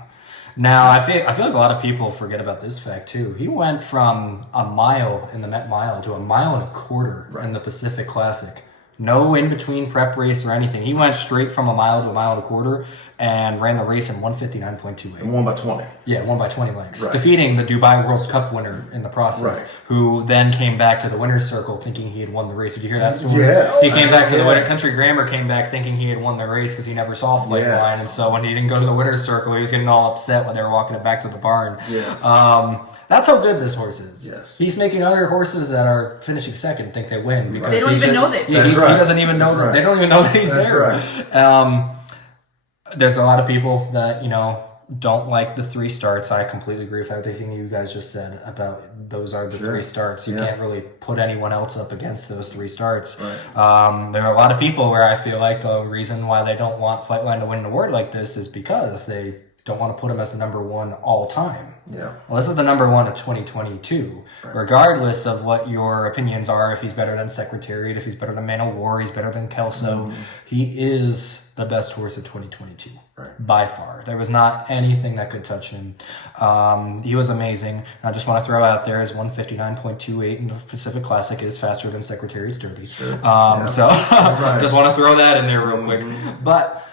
Now, I feel like a lot of people forget about this fact, too. He went from a mile in the Met Mile to a mile and a quarter in the Pacific Classic. No in-between prep race or anything. He went straight from a mile to a mile and a quarter and ran the race in 1:59.28. And won by 20. Yeah, won by 20 lengths. Right. Defeating the Dubai World Cup winner in the process, Right. who then came back to the winner's circle thinking he had won the race. Did you hear that story? Yes. He came back to the winner. Yes. Country Grammar came back thinking he had won the race because he never saw Flightline. Yes. And so when he didn't go to the winner's circle, he was getting all upset when they were walking it back to the barn. Yes. That's how good this horse is. Yes. He's making other horses that are finishing second think they win. Because They don't even know they Yeah, That's he right. doesn't even know That's that. right. They don't even know that he's That's there. right. There's a lot of people that, don't like the 3 starts. I completely agree with everything you guys just said about those are the 3 starts. You can't really put anyone else up against those 3 starts. Right. There are a lot of people where I feel like the reason why they don't want Flightline to win an award like this is because they don't want to put him as the number 1 all time. Yeah. Well, this is the number 1 of 2022. Regardless of what your opinions are, if he's better than Secretariat, if he's better than Man of War, he's better than Kelso, he is the best horse of 2022 by far. There was not anything that could touch him. He was amazing. I just want to throw out there his 159.28 in the Pacific Classic is faster than Secretariat's Derby. So just want to throw that in there real quick. But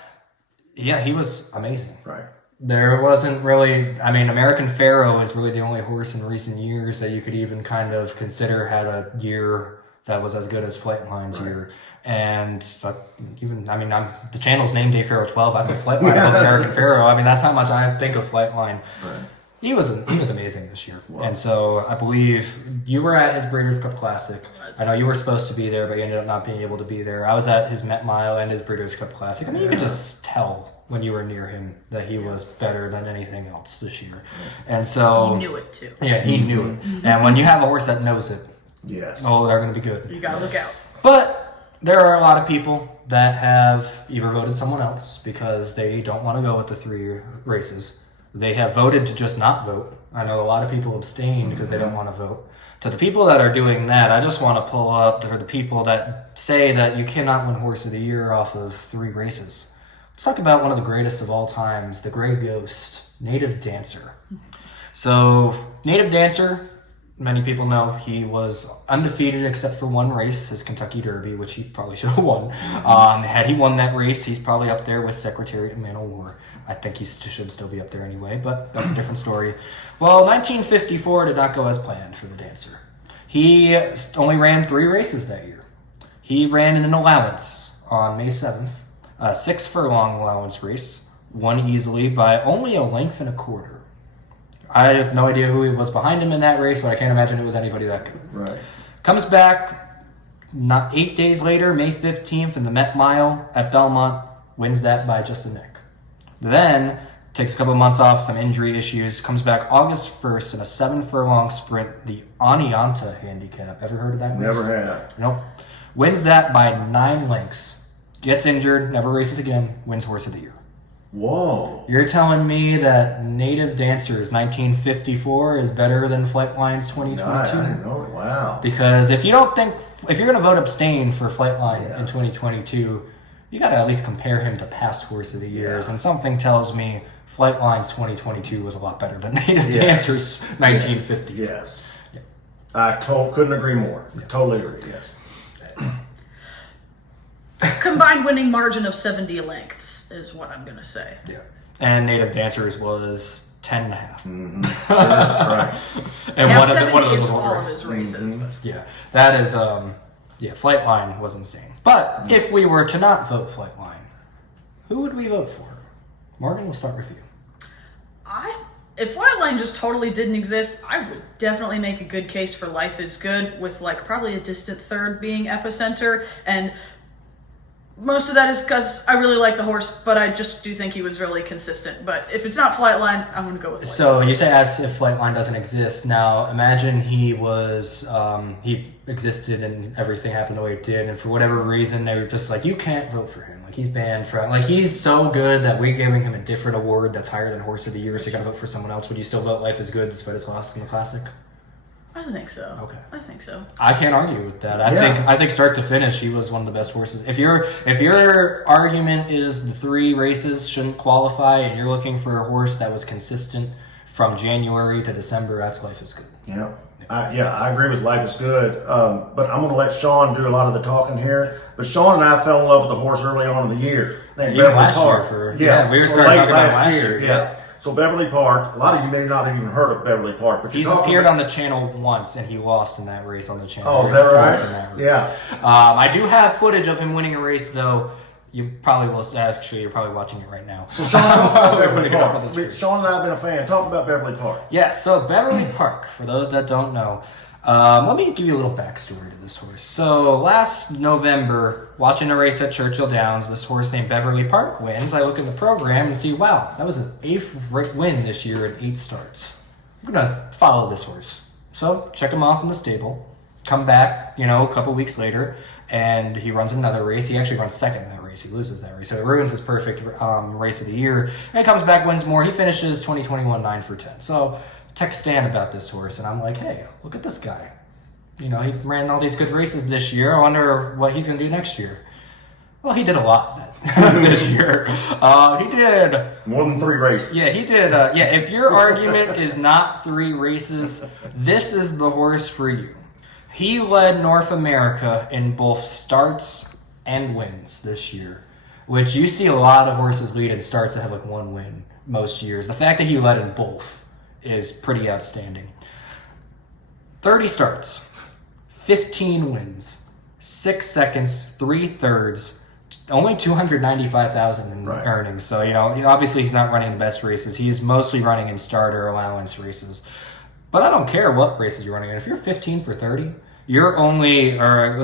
yeah, he was amazing. Right. There wasn't really, American Pharaoh is really the only horse in recent years that you could even kind of consider had a year that was as good as Flightline's year. And the channel's named Day Pharaoh 12. I put Flightline above American Pharaoh. That's how much I think of Flightline. Right. He was amazing this year. Wow. And so I believe you were at his Breeders' Cup Classic. I know you were supposed to be there, but you ended up not being able to be there. I was at his Met Mile and his Breeders' Cup Classic. You could just tell when you were near him that he was better than anything else this year. And so He knew it too. Yeah, he knew it. And when you have a horse that knows it, yes. they're going to be good. You gotta look out. But there are a lot of people that have either voted someone else because they don't want to go with the 3 races. They have voted to just not vote. I know a lot of people abstain because they don't want to vote. To the people that are doing that, I just want to pull up for the people that say that you cannot win Horse of the Year off of 3 races. Let's talk about one of the greatest of all times, the Gray Ghost, Native Dancer. So, Native Dancer, many people know he was undefeated except for 1 race, his Kentucky Derby, which he probably should have won. Had he won that race, he's probably up there with Secretariat and Man of War. I think he should still be up there anyway, but that's a different story. Well, 1954 did not go as planned for the Dancer. He only ran 3 races that year. He ran in an allowance on May 7th, a 6 furlong allowance race, won easily by only a length and a quarter. I have no idea who was behind him in that race, but I can't imagine it was anybody that good. Right. Comes back not 8 days later, May 15th, in the Met Mile at Belmont, wins that by just a nick. Then takes a couple of months off, some injury issues, comes back August 1st in a 7 furlong sprint, the Anianta handicap. Ever heard of that race? Never have. Nope. Wins that by 9 lengths. Gets injured, never races again, wins Horse of the Year. Whoa. You're telling me that Native Dancer's 1954 is better than Flightline's 2022? No, I didn't know it. Wow. Because if you're going to vote abstain for Flightline in 2022, you got to at least compare him to past Horse of the Years. Yeah. And something tells me Flightline's 2022 was a lot better than Native Dancer's 1950. Yes. Yeah. I couldn't agree more. Totally agree, yes. Combined winning margin of 70 lengths is what I'm gonna say. Yeah. And Native Dancers was 10.5. Mm-hmm. Right. And Now one 70 of those is was all of race. his races. But Yeah, that is, Flightline was insane. But if we were to not vote Flightline, who would we vote for? Morgan, we'll start with you. if Flightline just totally didn't exist, I would definitely make a good case for Life is Good, with like probably a distant third being Epicenter. And Most of that is because I really like the horse, but I just do think he was really consistent. But if it's not Flightline, I'm going to go with Flightline. So you say as if Flightline doesn't exist. Now imagine he was, he existed and everything happened the way it did, and for whatever reason they were just like, you can't vote for him. Like he's banned from, like he's so good that we're giving him a different award that's higher than Horse of the Year, so you got to vote for someone else. Would you still vote Life is Good despite his loss in the Classic? I think so. Okay. I think so. I can't argue with that. I think start to finish, he was one of the best horses. If your argument is the 3 races shouldn't qualify, and you're looking for a horse that was consistent from January to December, that's Life is Good. Yeah. I agree with Life is Good, but I'm going to let Sean do a lot of the talking here. But Sean and I fell in love with the horse early on in the year. Even last year we were starting talking about last year. Yeah. So Beverly Park, a lot of you may not have even heard of Beverly Park, but he's appeared on the channel once, and he lost in that race on the channel. Oh, is that right? Yeah. I do have footage of him winning a race, though. You probably will. Actually, you're probably watching it right now. So Sean, talk about Beverly Park. Sean and I have been a fan. Talk about Beverly Park. Yeah. So Beverly Park, for those that don't know, let me give you a little backstory to this horse. So last November, watching a race at Churchill Downs, this horse named Beverly Park wins. I look in the program and see, wow, that was his 8th win this year in 8 starts. I'm gonna follow this horse. So check him off in the stable. Come back, a couple weeks later, and he runs another race. He actually runs second in that race. He loses that race, so it ruins his perfect race of the year. And comes back, wins more. He finishes 2021 9 for 10. So text Stan about this horse, and I'm like, hey, look at this guy. He ran all these good races this year. I wonder what he's going to do next year. Well, he did a lot this year. He did more than 3 races. Yeah, he did. If your argument is not 3 races, this is the horse for you. He led North America in both starts and wins this year, which you see a lot of horses lead in starts that have like 1 win most years. The fact that he led in both is pretty outstanding. 30 starts, 15 wins, 6 seconds, 3 thirds, only 295,000 in earnings. So, obviously he's not running the best races. He's mostly running in starter allowance races. But I don't care what races you're running in. If you're 15 for 30, you're only,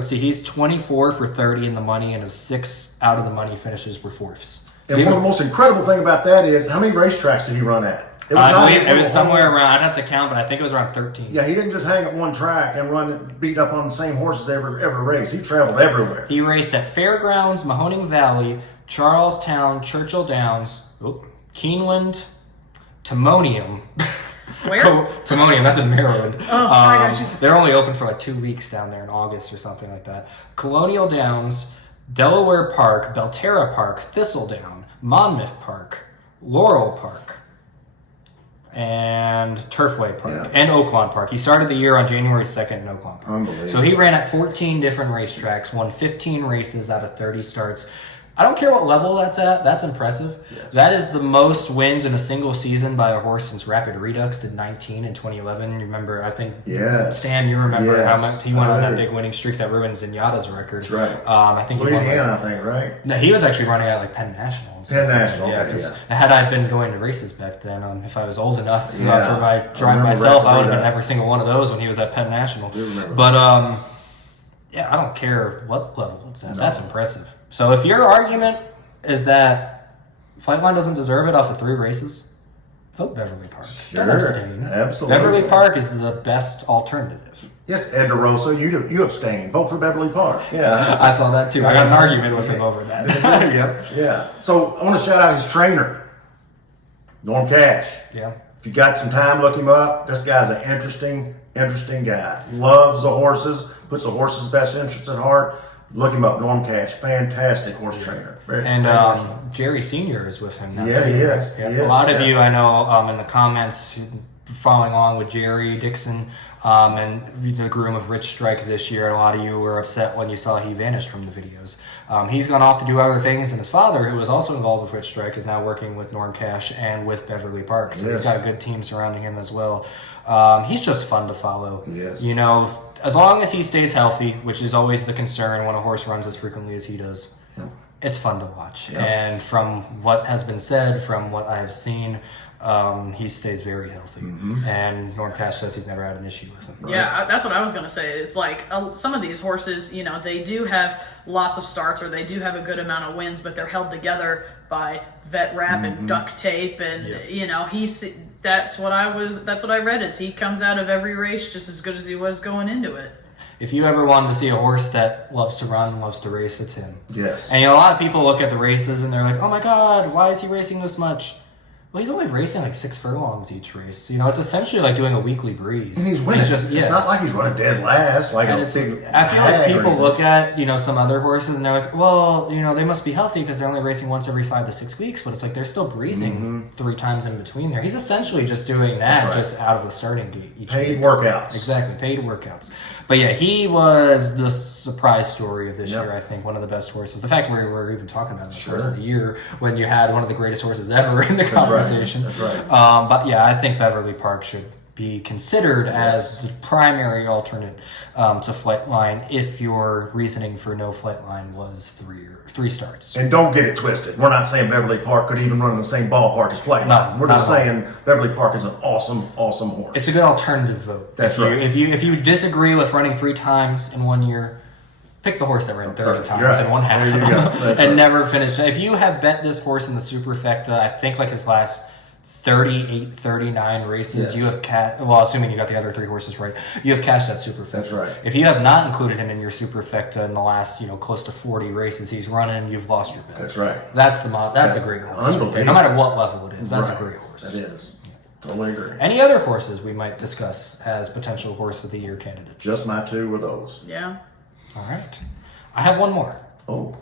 he's 24 for 30 in the money, and his 6 out of the money finishes were 4ths. So and one of the most incredible thing about that is, how many racetracks did he run at? I believe it was somewhere around, I'd have to count, but I think it was around 13. Yeah, he didn't just hang at one track and beat up on the same horses every race. He traveled everywhere. He raced at Fairgrounds, Mahoning Valley, Charlestown, Churchill Downs, Keeneland, Timonium. Where? Timonium, that's in Maryland. Oh, they're only open for like 2 weeks down there in August or something like that. Colonial Downs, Delaware Park, Belterra Park, Thistledown, Monmouth Park, Laurel Park, and Turfway Park, and Oaklawn Park. He started the year on January 2nd in Oaklawn Park. Unbelievable. So he ran at 14 different racetracks, won 15 races out of 30 starts. I don't care what level that's at. That's impressive. Yes. That is the most wins in a single season by a horse since Rapid Redux did 19 in 2011. You remember, I think, Stan, you remember how much he went on that big winning streak that ruined Zenyatta's record. That's right. I think Louisiana, I think, right? No, he was actually running at like Penn National. Penn National, yeah. Because had I been going to races back then, if I was old enough for my drive myself, I would have been every single one of those when he was at Penn National. But I don't care what level it's at. No. That's impressive. So if your argument is that Flightline doesn't deserve it off of 3 races, vote Beverly Park. Sure, absolutely. Beverly Park is the best alternative. Yes, Ed DeRosa, you abstain. Vote for Beverly Park. Yeah, I saw that too. I got an argument with him over that. Yep. Yeah. So I want to shout out his trainer, Norm Cash. Yeah. If you got some time, look him up. This guy's an interesting guy. Loves the horses, puts the horses' best interests at heart. Look him up, Norm Cash. Fantastic horse trainer. Very Jerry Sr. is with him now. Yeah, he is. Yeah. A lot of you I know in the comments following along with Jerry Dixon and the groom of Rich Strike this year. A lot of you were upset when you saw he vanished from the videos. He's gone off to do other things, and his father, who was also involved with Rich Strike, is now working with Norm Cash and with Beverly Park. So he's got a good team surrounding him as well. He's just fun to follow. Yes. As long as he stays healthy, which is always the concern when a horse runs as frequently as he does. Yep. it's fun to watch. Yeah. And from what has been said, from what I've seen, he stays very healthy. And Norm Cash says he's never had an issue with him. Right. Yeah, that's what I was going to say. It's like some of these horses, they do have lots of starts or they do have a good amount of wins, but they're held together by vet wrap and duct tape. And, that's what I read is he comes out of every race just as good as he was going into it. If you ever wanted to see a horse that loves to run, loves to race, it's him. Yes. And a lot of people look at the races and they're like, oh my God, why is he racing this much? Well, he's only racing like 6 furlongs each race. It's essentially like doing a weekly breeze. And he's winning. It's not like he's running dead last. Like I feel like people look at, some other horses and they're like, well, they must be healthy because they're only racing once every 5 to 6 weeks. But it's like they're still breezing 3 times in between there. He's essentially just doing that just out of the starting gate each paid week. workouts. Exactly, paid workouts. But yeah, he was the surprise story of this year, I think. One of the best horses. The fact we're even talking about the first of the year when you had one of the greatest horses ever in the conversation. That's right. But yeah, I think Beverly Park should be considered as the primary alternate to Flightline if your reasoning for no Flightline was 3 starts. And don't get it twisted. We're not saying Beverly Park could even run in the same ballpark as Flightline. No, we're just saying Beverly Park is an awesome, awesome horse. It's a good alternative vote. That's right. If you disagree with running 3 times in 1 year, pick the horse that ran 30 times in 1 half There you go. and never finished. If you have bet this horse in the Superfecta, I think like his last 38, 39 races, you have assuming you got the other 3 horses right, you have cashed that Superfecta. That's right. If you have not included him in your Superfecta in the last, close to 40 races he's running, you've lost your bet. That's right. That's a great horse. No matter what level it is, that's a great horse. That is. Totally agree. Any other horses we might discuss as potential horse of the year candidates? Just my 2 were those. Yeah. All right. I have one more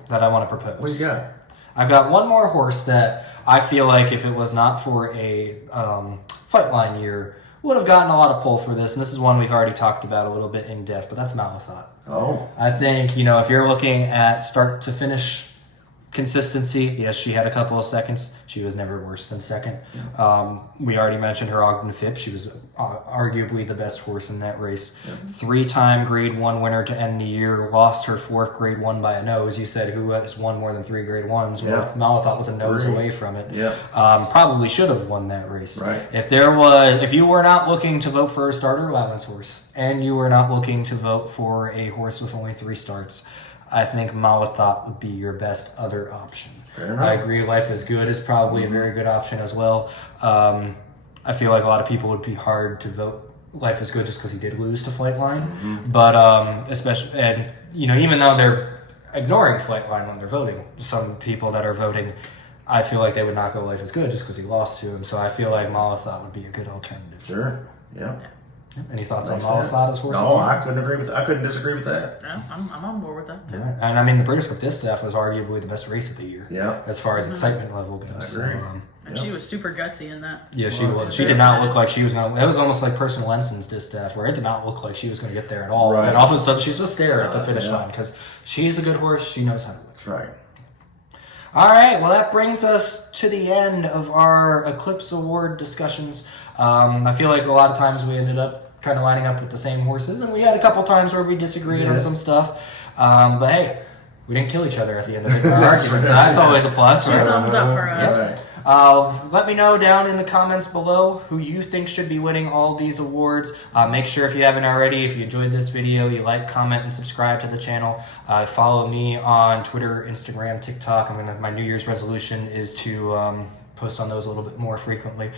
that I want to propose. What you got? I've got one more horse that I feel like if it was not for a Flightline year, would have gotten a lot of pull for this. And this is one we've already talked about a little bit in depth, but that's Malathot. Oh. I think, if you're looking at start to finish consistency, yes, she had a couple of seconds. She was never worse than second. We already mentioned her Ogden Phipps. She was arguably the best horse in that race. 3-time Grade 1 winner to end the year. Lost her 4th Grade 1 by a nose. You said who has won more than 3 Grade 1s? Well, Malathot was a nose away from it. Probably should have won that race. Right. If you were not looking to vote for a starter allowance horse and you were not looking to vote for a horse with only 3 starts, I think Malathot would be your best other option. Fair enough. I agree. Life is Good is probably a very good option as well. I feel like a lot of people would be hard to vote Life is Good just because he did lose to Flightline. But especially, and even though they're ignoring Flightline when they're voting, some people that are voting, I feel like they would not go Life is Good just because he lost to him. So I feel like Malathot would be a good alternative. Sure. Yeah. Any thoughts Makes on sense. Malathot as horse? No, I couldn't disagree with that. Yeah, I'm on board with that too. Yeah. And I mean, the British Cup Distaff was arguably the best race of the year. Yeah. As far as excitement level goes. I agree. And she was super gutsy in that. Yeah, she was. She did not look like she was going to. It was almost like Personal Ensign's Distaff, where it did not look like she was going to get there at all. Right. And all of a sudden, she's just there at the finish line because she's a good horse. She knows how to look. That's right. All right, well, that brings us to the end of our Eclipse Award discussions. I feel like a lot of times we ended up kind of lining up with the same horses, and we had a couple times where we disagreed on some stuff. But hey, we didn't kill each other at the end of our argument, so that's always a plus. Right? Thumbs up for us. Yes. Let me know down in the comments below who you think should be winning all these awards. Make sure if you haven't already, if you enjoyed this video, you like, comment, and subscribe to the channel. Follow me on Twitter, Instagram, TikTok. My New Year's resolution is to post on those a little bit more frequently.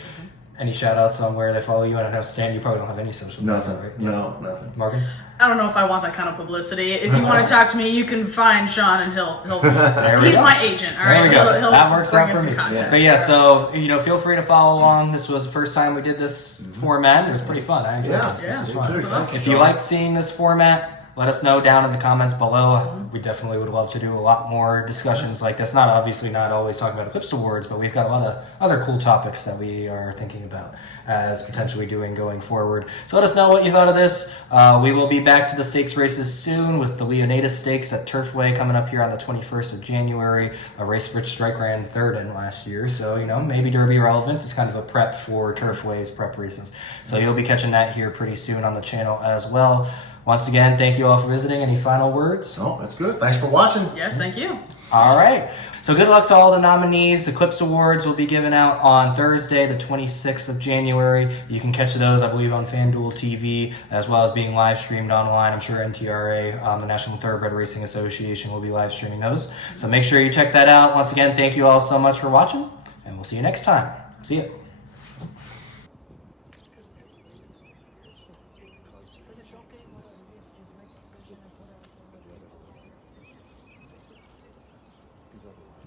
Any shout outs on where they follow you? I don't have Stan. You probably don't have any social media, Nothing. right? No, nothing. Morgan? I don't know if I want that kind of publicity. If you want to talk to me, you can find Sean, and he'll There we he's go. my agent. All There right, we go. He'll That works bring out us for some me. content. But yeah, so feel free to follow along. This was the first time we did this format. It was pretty fun. I enjoyed this. This was me fun. too. Thank you, If you Sean. liked seeing this format, let us know down in the comments below. We definitely would love to do a lot more discussions like this. Not always talking about Eclipse Awards, but we've got a lot of other cool topics that we are thinking about as potentially doing going forward. So let us know what you thought of this. We will be back to the stakes races soon with the Leonidas Stakes at Turfway coming up here on the 21st of January, a race Rich Strike ran third in last year. So, maybe Derby relevance is kind of a prep for Turfway's prep races. So you'll be catching that here pretty soon on the channel as well. Once again, thank you all for visiting. Any final words? No, that's good. Thanks for watching. Yes, thank you. All right. So good luck to all the nominees. The Eclipse Awards will be given out on Thursday, the 26th of January. You can catch those, I believe, on FanDuel TV, as well as being live streamed online. I'm sure NTRA, the National Thoroughbred Racing Association, will be live streaming those. So make sure you check that out. Once again, thank you all so much for watching, and we'll see you next time. See you.